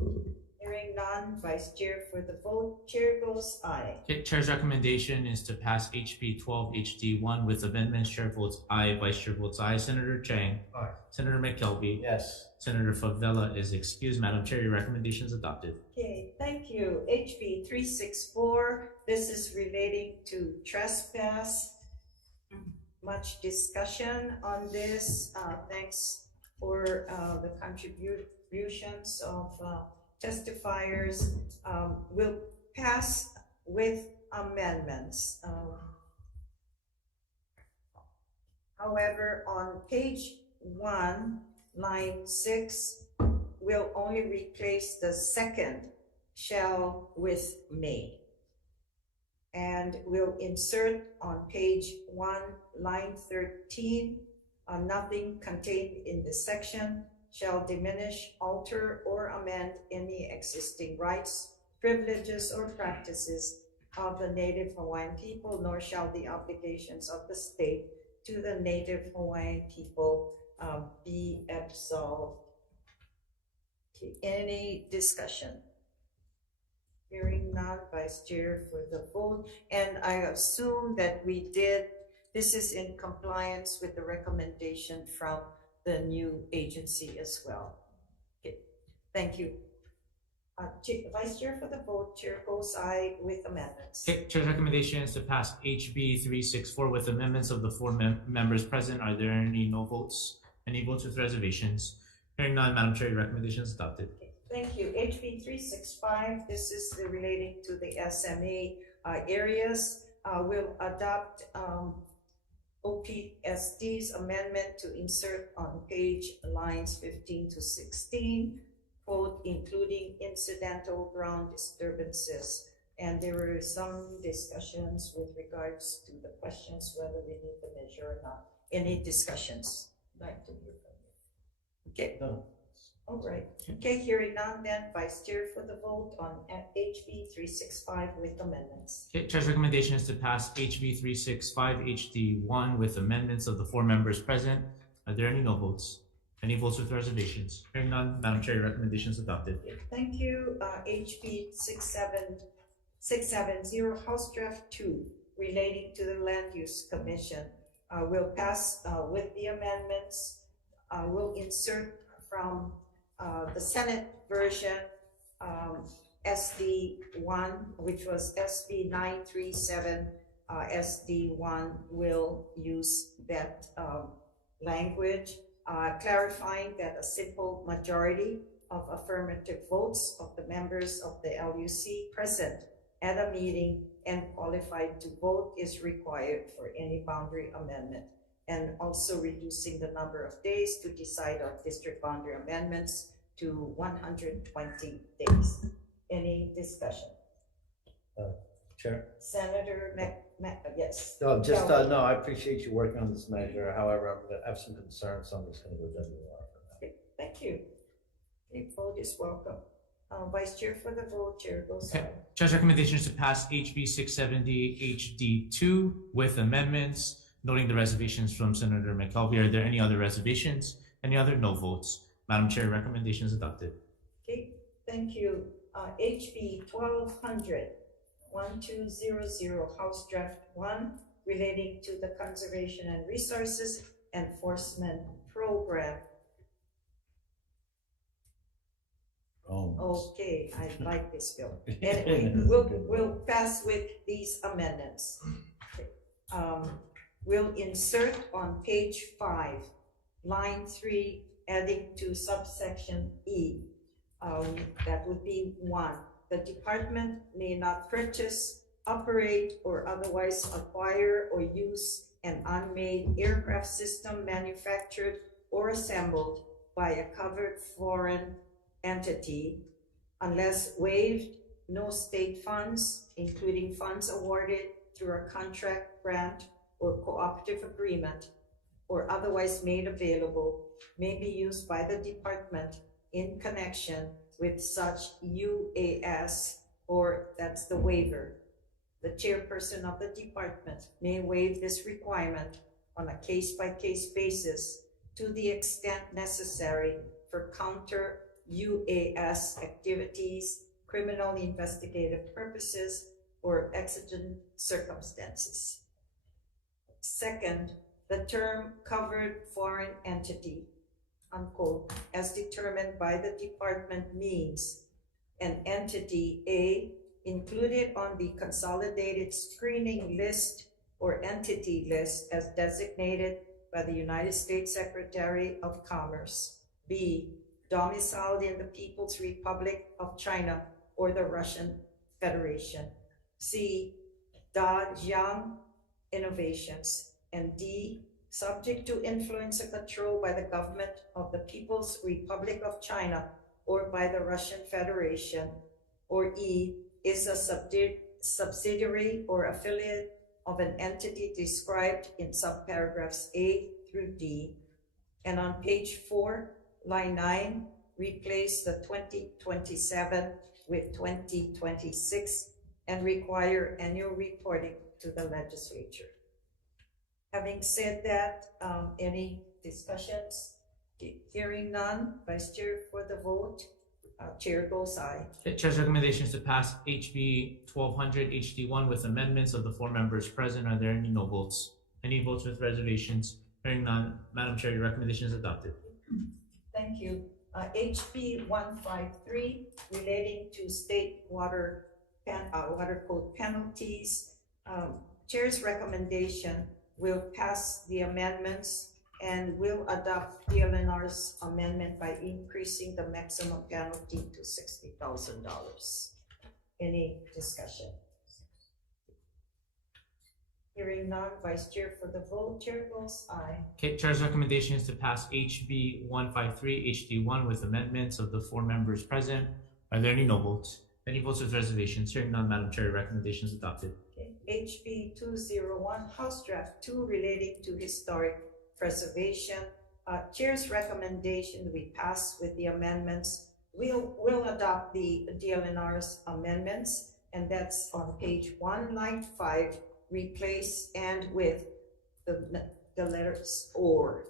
Hearing none, Vice Chair for the vote. Chair goes aye. Okay, Chair's recommendation is to pass HB 12 HD1 with amendments. Chair votes aye, Vice Chair votes aye. Senator Chang. Aye. Senator McKelvey. Yes. Senator Favela is excused. Madam Chair, your recommendation is adopted. Okay, thank you. HB 364, this is relating to trespass. Much discussion on this. Thanks for the contributions of testifiers. Will pass with amendments. However, on page 1, line 6, we'll only replace the second shall with may. And we'll insert on page 1, line 13, nothing contained in this section shall diminish, alter, or amend any existing rights, privileges, or practices of the Native Hawaiian people, nor shall the obligations of the state to the Native Hawaiian people be absolved. Okay, any discussion? Hearing none, Vice Chair for the vote. And I assume that we did, this is in compliance with the recommendation from the new agency as well. Okay, thank you. Vice Chair for the vote. Chair goes aye with amendments. Okay, Chair's recommendation is to pass HB 364 with amendments of the 4 members present. Are there any no votes? Any votes with reservations? Hearing none, Madam Chair, your recommendation is adopted. Okay, thank you. HB 365, this is relating to the SMA areas. We'll adopt OPSD's amendment to insert on page lines 15 to 16, quote, including incidental ground disturbances. And there were some discussions with regards to the questions whether we need the measure or not. Any discussions? I'd like to hear from you. Okay. No. All right. Okay, hearing none, then Vice Chair for the vote on HB 365 with amendments. Okay, Chair's recommendation is to pass HB 365 HD1 with amendments of the 4 members present. Are there any no votes? Any votes with reservations? Hearing none, Madam Chair, your recommendation is adopted. Okay, thank you. HB 670, House Draft 2, relating to the Land Use Commission. Will pass with the amendments. We'll insert from the Senate version, SD1, which was SB 937, SD1 will use that language, clarifying that a simple majority of affirmative votes of the members of the LUC present at a meeting and qualified to vote is required for any boundary amendment, and also reducing the number of days to decide on district boundary amendments to 120 days. Any discussion? Chair? Senator yes. No, just, no, I appreciate you working on this measure. However, I'm gonna have some concerns, so I'm just gonna go WR for that. Okay, thank you. The vote is welcome. Vice Chair for the vote. Chair goes aye. Chair's recommendation is to pass HB 670 HD2 with amendments, noting the reservations from Senator McKelvey. Are there any other reservations? Any other no votes? Madam Chair, recommendation is adopted. Okay, thank you. HB 1200, 1200, House Draft 1, relating to the Conservation and Resources Enforcement Program. Okay, I like this bill. Anyway, we'll pass with these amendments. Okay. We'll insert on page 5, line 3, adding to subsection E. That would be 1. The department may not purchase, operate, or otherwise acquire or use an unmade aircraft system manufactured or assembled by a covered foreign entity unless waived no state funds, including funds awarded through a contract, grant, or cooperative agreement, or otherwise made available, may be used by the department in connection with such UAS, or that's the waiver. The chairperson of the department may waive this requirement on a case-by-case basis to the extent necessary for counter UAS activities, criminal investigative purposes, or exigent circumstances. Second, the term covered foreign entity, unquote, as determined by the department means an entity A included on the consolidated screening list or entity list as designated by the United States Secretary of Commerce. B, domiciled in the People's Republic of China or the Russian Federation. C, Dajiang Innovations. And D, subject to influence and control by the government of the People's Republic of China or by the Russian Federation. Or E, is a subsidiary or affiliate of an entity described in subparagraphs A through D. And on page 4, line 9, replace the 2027 with 2026 and require annual reporting to the legislature. Having said that, any discussions? Hearing none, Vice Chair for the vote. Chair goes aye. Chair's recommendation is to pass HB 1200 HD1 with amendments of the 4 members present. Are there any no votes? Any votes with reservations? Hearing none, Madam Chair, your recommendation is adopted. Thank you. HB 153 relating to state water code penalties. Chair's recommendation will pass the amendments and will adopt DLNR's amendment by increasing the maximum penalty to $60,000. Any discussion? Hearing none, Vice Chair for the vote. Chair votes aye. Okay, Chair's recommendation is to pass HB 153 HD1 with amendments of the 4 members present. Are there any no votes? Any votes with reservations? Hearing none, Madam Chair, your recommendation is adopted. Okay. HB 201, House Draft 2 relating to historic preservation. Chair's recommendation we pass with the amendments. We'll adopt the DLNR's amendments, and that's on page 1, line 5, replace and with the letters or.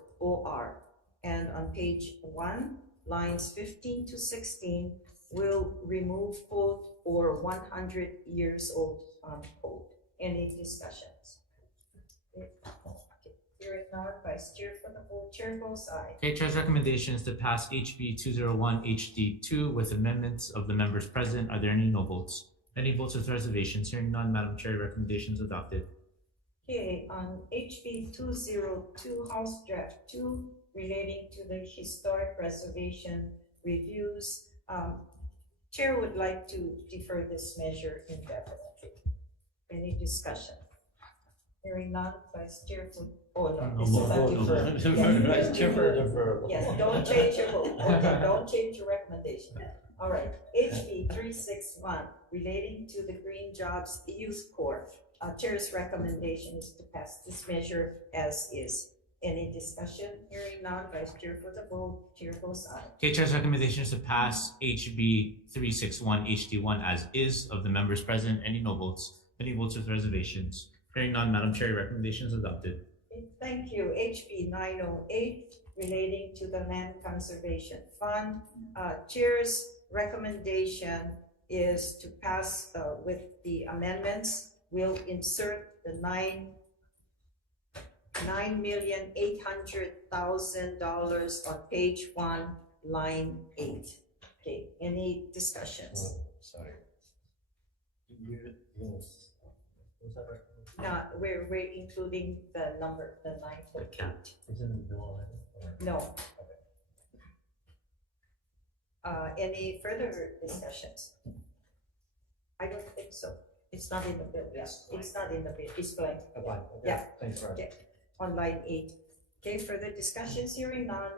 And on page 1, lines 15 to 16, we'll remove quote or 100 years old unquote. Any discussions? Hearing none, Vice Chair for the vote. Chair votes aye. Okay, Chair's recommendation is to pass HB 201 HD2 with amendments of the members present. Are there any no votes? Any votes with reservations? Hearing none, Madam Chair, recommendation is adopted. Okay, on HB 202, House Draft 2 relating to the historic preservation reviews. Chair would like to defer this measure indefinitely. Any discussion? Hearing none, Vice Chair for, this is a defer. Vice Chair for deferral. Yes, don't change your vote. Okay, don't change your recommendation. All right, HB 361 relating to the Green Jobs Youth Corps. Chair's recommendation is to pass this measure as is. Any discussion? Hearing none, Vice Chair for the vote. Chair votes aye. Okay, Chair's recommendation is to pass HB 361 HD1 as is of the members present. Any no votes? Any votes with reservations? Hearing none, Madam Chair, your recommendation is adopted. Okay, thank you. HB 908 relating to the Land Conservation Fund. Chair's recommendation is to pass with the amendments. We'll insert the $9,800,000 on page 1, line 8. Okay, any discussions? Sorry. No, we're including the number, the 948. Is it in the bill? No. Any further discussions? I don't think so. It's not in the bill. Yes, it's not in the bill. It's blank. Okay. Yeah. Thanks, Ryan. Okay. On line 8. Okay, further discussions? Hearing none.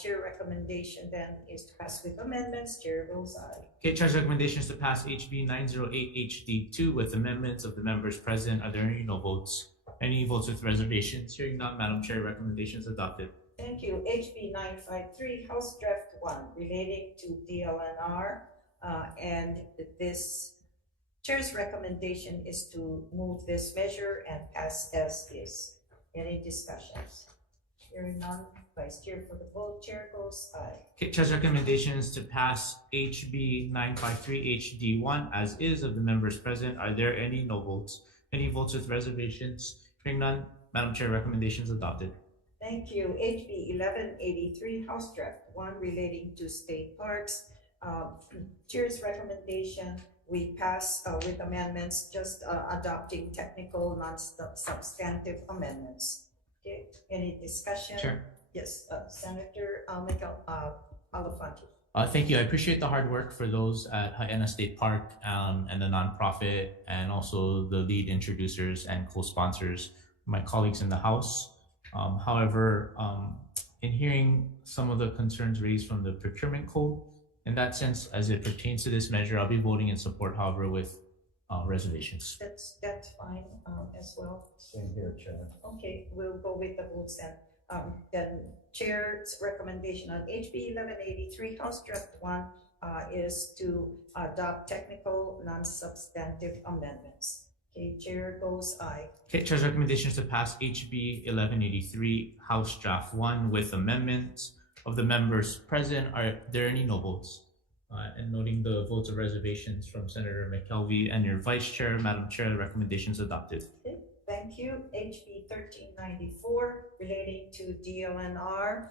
Chair recommendation then is to pass with amendments. Chair votes aye. Okay, Chair's recommendation is to pass HB 908 HD2 with amendments of the members present. Are there any no votes? Any votes with reservations? Hearing none, Madam Chair, recommendation is adopted. Thank you. HB 953, House Draft 1, relating to DLNR. And this Chair's recommendation is to move this measure and pass as is. Any discussions? Hearing none, Vice Chair for the vote. Chair goes aye. Okay, Chair's recommendation is to pass HB 953 HD1 as is of the members present. Are there any no votes? Any votes with reservations? Hearing none, Madam Chair, recommendation is adopted. Thank you. HB 1183, House Draft 1, relating to state parks. Chair's recommendation, we pass with amendments, just adopting technical, non-substantive amendments. Okay, any discussion? Chair. Yes, Senator Alafante. Thank you. I appreciate the hard work for those at Hawai'i State Park and the nonprofit, and also the lead introducers and co-sponsors, my colleagues in the House. However, in hearing some of the concerns raised from the procurement code, in that sense, as it pertains to this measure, I'll be voting in support, however, with reservations. That's fine as well. Same here, Chair. Okay, we'll go with the votes then Chair's recommendation on HB 1183 House Draft 1 is to adopt technical non-substantive amendments. Okay, Chair goes aye. Okay, Chair's recommendation is to pass HB 1183 House Draft 1 with amendments of the members present. Are there any no votes? And noting the votes of reservations from Senator McKelvey and your Vice Chair, Madam Chair, the recommendation is adopted. Okay, thank you. HB 1394 relating to DLNR.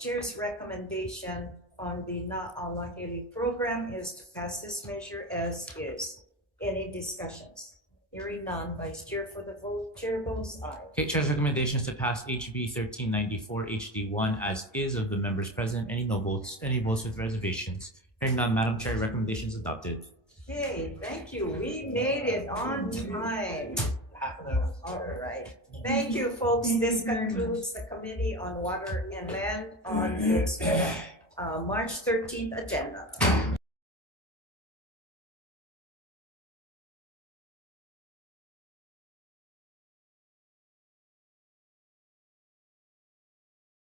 Chair's recommendation on the Na'alahili program is to pass this measure as is. Any discussions? Hearing none, Vice Chair for the vote. Chair votes aye. Okay, Chair's recommendation is to pass HB 1394 HD1 as is of the members present. Any no votes? Any votes with reservations? Hearing none, Madam Chair, recommendation is adopted. Okay, thank you. We made it on time. Half an hour. All right. Thank you, folks. This concludes the Committee on Water and Land on its March 13th agenda.